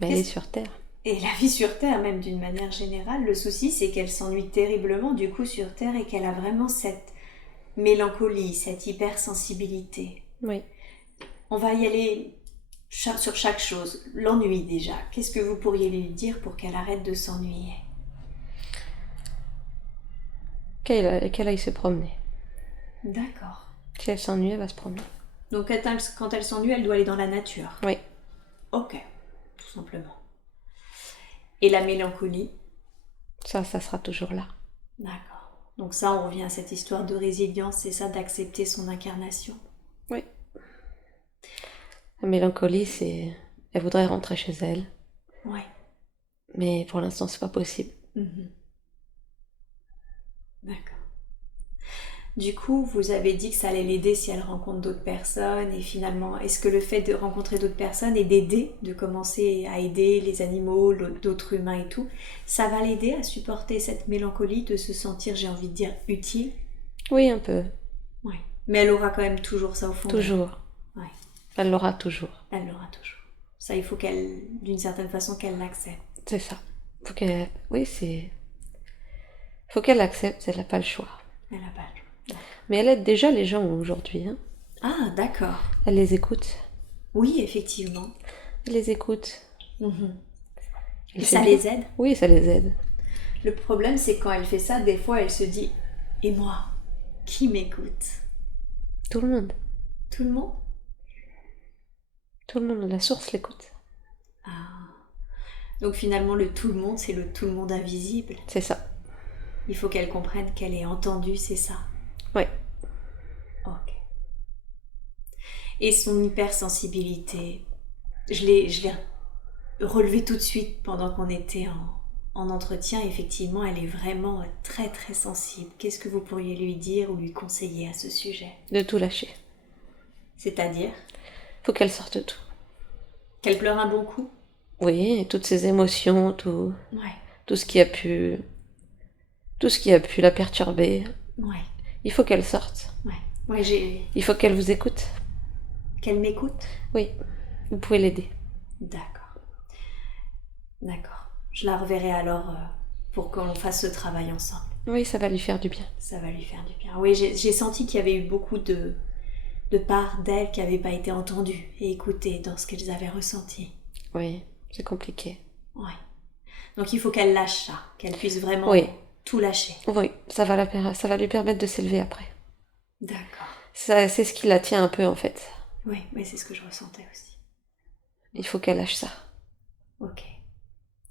Mais elle est sur Terre. Et la vie sur Terre, même d'une manière générale, le souci c'est qu'elle s'ennuie terriblement du coup sur Terre et qu'elle a vraiment cette mélancolie, cette hypersensibilité. Oui. On va y aller sur chaque chose. L'ennui déjà. Qu'est-ce que vous pourriez lui dire pour qu'elle arrête de s'ennuyer? Qu'elle aille se promener. D'accord. Si elle s'ennuie, elle va se promener. Donc quand elle s'ennuie, elle doit aller dans la nature. Oui. Ok, tout simplement. Et la mélancolie? Ça sera toujours là. D'accord. Donc ça, on revient à cette histoire de résilience, c'est ça, d'accepter son incarnation. Oui. La mélancolie, c'est... Elle voudrait rentrer chez elle. Ouais. Mais pour l'instant, c'est pas possible. D'accord. Du coup, vous avez dit que ça allait l'aider si elle rencontre d'autres personnes et finalement, est-ce que le fait de rencontrer d'autres personnes et d'aider, de commencer à aider les animaux, d'autres humains et tout, ça va l'aider à supporter cette mélancolie, de se sentir, j'ai envie de dire, utile? Oui, un peu. Ouais. Mais elle aura quand même toujours ça au fond. Toujours. Ouais. Elle l'aura toujours. Elle l'aura toujours. Ça, il faut qu'elle, d'une certaine façon, qu'elle l'accepte. C'est ça. Faut qu'elle... Oui, c'est... Faut qu'elle l'accepte, elle n'a pas le choix. Elle n'a pas le choix. Mais elle aide déjà les gens aujourd'hui. Hein. Ah, d'accord. Elle les écoute. Oui, effectivement. Elle les écoute. Et ça les aide? Oui, ça les aide. Le problème, c'est que quand elle fait ça, des fois, elle se dit « Et moi, qui m'écoute ?» Tout le monde. Tout le monde? Tout le monde. La source l'écoute. Ah. Donc finalement, le tout le monde, c'est le tout le monde invisible. C'est ça. Il faut qu'elle comprenne qu'elle est entendue, c'est ça? Oui. Ok. Et son hypersensibilité, je l'ai relevée tout de suite pendant qu'on était en entretien. Effectivement, elle est vraiment très très sensible. Qu'est-ce que vous pourriez lui dire ou lui conseiller à ce sujet? De tout lâcher. C'est-à-dire? Faut qu'elle sorte tout. Qu'elle pleure un bon coup? Oui, toutes ses émotions, tout. Ouais. Tout ce qui a pu la perturber. Ouais. Il faut qu'elle sorte. Ouais. Ouais, Il faut qu'elle vous écoute. Qu'elle m'écoute? Oui, vous pouvez l'aider. D'accord. D'accord. Je la reverrai alors pour qu'on fasse ce travail ensemble. Oui, ça va lui faire du bien. Ça va lui faire du bien. Oui, j'ai senti qu'il y avait eu beaucoup de parts d'elles qui n'avaient pas été entendues et écoutées dans ce qu'elles avaient ressenti. Oui, c'est compliqué. Oui. Donc il faut qu'elle lâche ça, qu'elle puisse vraiment Oui. tout lâcher. Oui, ça va lui permettre de s'élever après. D'accord. C'est ce qui la tient un peu en fait. Oui, mais c'est ce que je ressentais aussi. Il faut qu'elle lâche ça. Ok.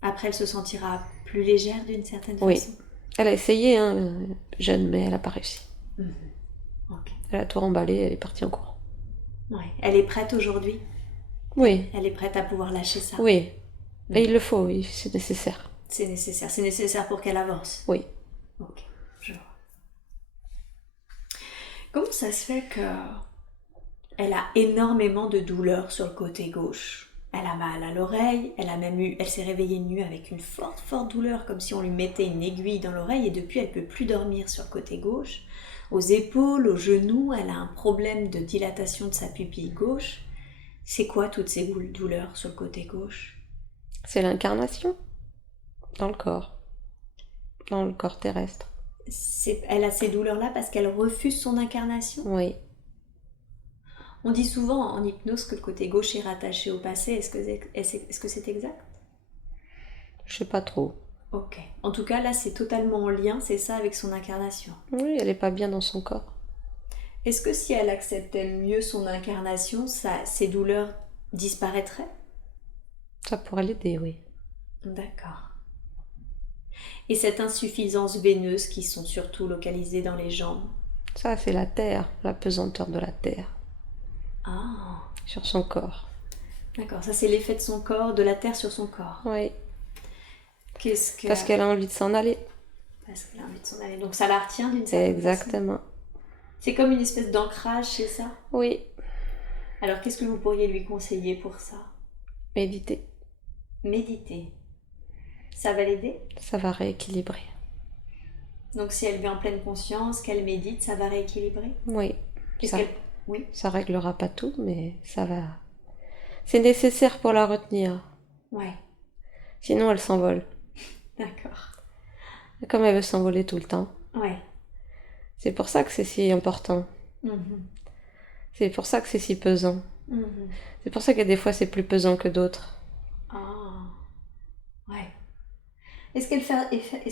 Après, elle se sentira plus légère d'une certaine Oui. façon. Elle a essayé, jeune, mais elle n'a pas réussi. Ok. Elle a tout remballé, elle est partie en courant. Ouais. Elle est prête aujourd'hui? Oui. Elle est prête à pouvoir lâcher ça? Oui. Et il le faut, oui, c'est nécessaire. C'est nécessaire. C'est nécessaire pour qu'elle avance? Oui. Ok, je vois. Comment ça se fait que elle a énormément de douleurs sur le côté gauche? Elle a mal à l'oreille, elle s'est réveillée une nuit avec une forte douleur, comme si on lui mettait une aiguille dans l'oreille, et depuis elle peut plus dormir sur le côté gauche. Aux épaules, aux genoux, elle a un problème de dilatation de sa pupille gauche. C'est quoi toutes ces douleurs sur le côté gauche? C'est l'incarnation dans le corps terrestre. Elle a ces douleurs-là parce qu'elle refuse son incarnation? Oui. On dit souvent en hypnose que le côté gauche est rattaché au passé. Est-ce que c'est exact? Je sais pas trop. Ok. En tout cas, là, c'est totalement en lien, c'est ça, avec son incarnation. Oui, elle est pas bien dans son corps. Est-ce que si elle acceptait mieux son incarnation, ses douleurs disparaîtraient? Ça pourrait l'aider, oui. D'accord. Et cette insuffisance veineuse qui sont surtout localisées dans les jambes? Ça, c'est la terre, la pesanteur de la terre. Ah. Sur son corps. D'accord, ça c'est l'effet de son corps, de la terre sur son corps. Oui. Parce qu'elle a envie de s'en aller. Parce qu'elle a envie de s'en aller. Donc ça la retient d'une certaine façon. Exactement. C'est comme une espèce d'ancrage, c'est ça? Oui. Alors qu'est-ce que vous pourriez lui conseiller pour ça? Méditer. Méditer. Ça va l'aider? Ça va rééquilibrer. Donc si elle vit en pleine conscience, qu'elle médite, ça va rééquilibrer? Oui. Oui. Ça réglera pas tout, mais ça va. C'est nécessaire pour la retenir. Ouais. Sinon, elle s'envole. D'accord. Comme elle veut s'envoler tout le temps. Ouais. C'est pour ça que c'est si important. C'est pour ça que c'est si pesant. C'est pour ça que des fois c'est plus pesant que d'autres. Ah. Ouais. Est-ce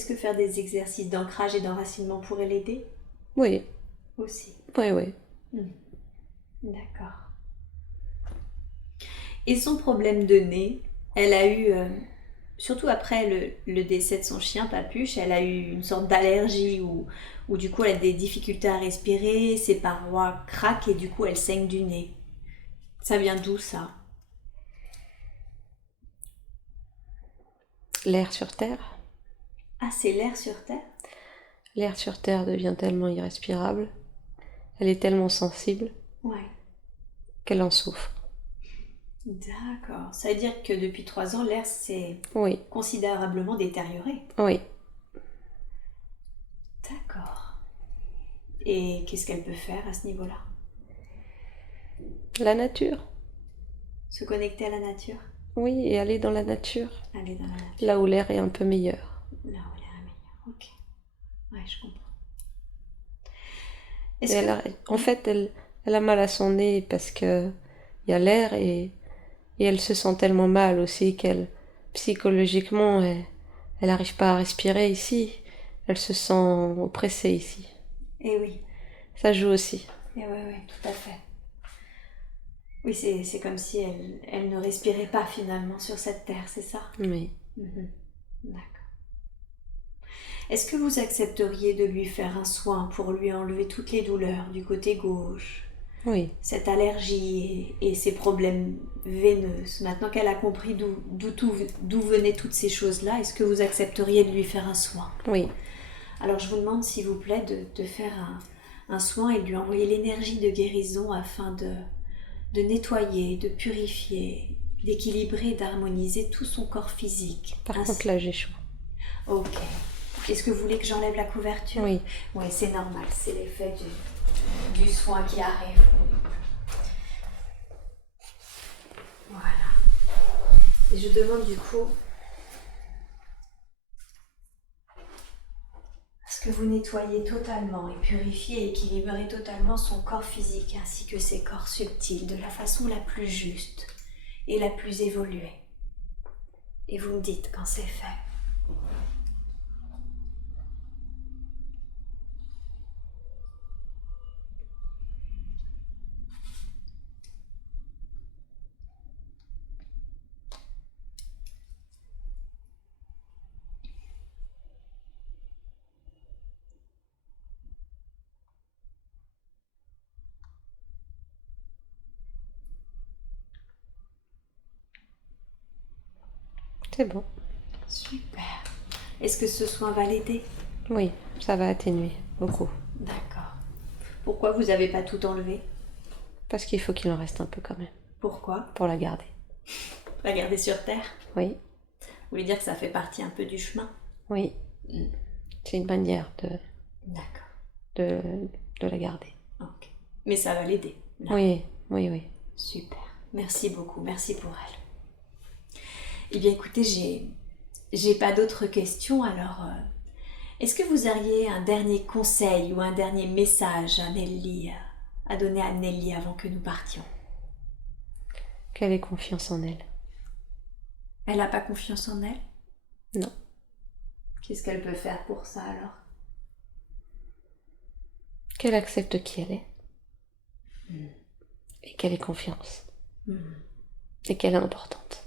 que faire des exercices d'ancrage et d'enracinement pourrait l'aider? Oui. Aussi. Oui. D'accord. Et son problème de nez, elle a eu, surtout après le décès de son chien Papuche, elle a eu une sorte d'allergie où du coup elle a des difficultés à respirer, ses parois craquent et du coup elle saigne du nez. Ça vient d'où ça? L'air sur Terre. Ah, c'est l'air sur Terre? L'air sur Terre devient tellement irrespirable, elle est tellement sensible qu'elle en souffre. D'accord. Ça veut dire que depuis 3 ans, l'air s'est considérablement détérioré? Oui. D'accord. Et qu'est-ce qu'elle peut faire à ce niveau-là? La nature. Se connecter à la nature? Oui, et aller dans la nature. Aller dans la nature. Là où l'air est un peu meilleur. Là où l'air est meilleur, ok. Ouais, je comprends. En fait, elle a mal à son nez parce que il y a l'air et elle se sent tellement mal aussi qu'elle, psychologiquement, elle n'arrive pas à respirer ici. Elle se sent oppressée ici. Et oui. Ça joue aussi. Et oui, tout à fait. Oui, c'est comme si elle ne respirait pas finalement sur cette terre, c'est ça? Oui. D'accord. Est-ce que vous accepteriez de lui faire un soin pour lui enlever toutes les douleurs du côté gauche? Oui. Cette allergie et ces problèmes veineux. Maintenant qu'elle a compris d'où venaient toutes ces choses-là, est-ce que vous accepteriez de lui faire un soin? Oui. Alors je vous demande s'il vous plaît de faire un soin et de lui envoyer l'énergie de guérison afin de nettoyer, de purifier, d'équilibrer, d'harmoniser tout son corps physique. Par contre là j'ai chaud. Ok. Est-ce que vous voulez que j'enlève la couverture? Oui. Oui, c'est normal, c'est l'effet du soin qui arrive. Et je demande du coup à ce que vous nettoyez totalement et purifiez et équilibrez totalement son corps physique ainsi que ses corps subtils de la façon la plus juste et la plus évoluée. Et vous me dites quand c'est fait. C'est bon. Super. Est-ce que ce soin va l'aider? Oui, ça va atténuer beaucoup. D'accord. Pourquoi vous n'avez pas tout enlevé? Parce qu'il faut qu'il en reste un peu quand même. Pourquoi? Pour la garder. La garder sur Terre? Oui, Vous voulez dire que ça fait partie un peu du chemin? oui. C'est une manière D'accord. de, de la garder. Ok. Mais ça va l'aider. Là. Oui, oui, oui. Super. Merci beaucoup. Merci pour elle. Eh bien, écoutez, j'ai pas d'autres questions. Alors, est-ce que vous auriez un dernier conseil ou un dernier message à Nelly, à donner à Nelly avant que nous partions? Qu'elle ait confiance en elle. Elle n'a pas confiance en elle? Non. Qu'est-ce qu'elle peut faire pour ça alors? Qu'elle accepte qui elle est. Et qu'elle ait confiance. Et qu'elle est importante.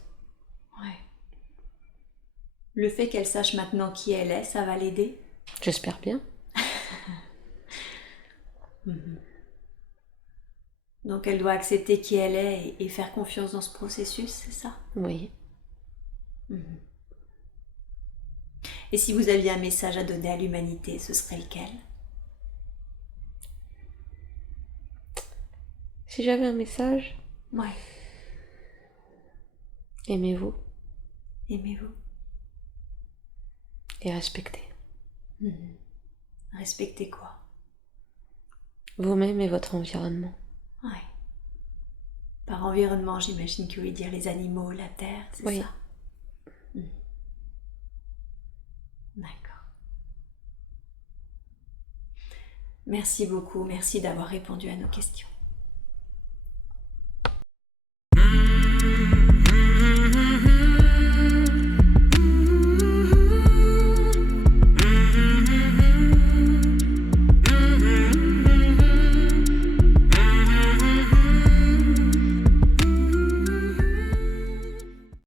Ouais. Le fait qu'elle sache maintenant qui elle est, ça va l'aider? J'espère bien. Donc elle doit accepter qui elle est et faire confiance dans ce processus, c'est ça? Oui. Et si vous aviez un message à donner à l'humanité, ce serait lequel? Si j'avais un message, Ouais. aimez-vous Aimez-vous. et respectez. Respectez quoi? Vous-même et votre environnement. Ouais. Par environnement, j'imagine que vous voulez dire les animaux, la terre, c'est Oui. ça? D'accord. Merci beaucoup, merci d'avoir répondu à nos questions.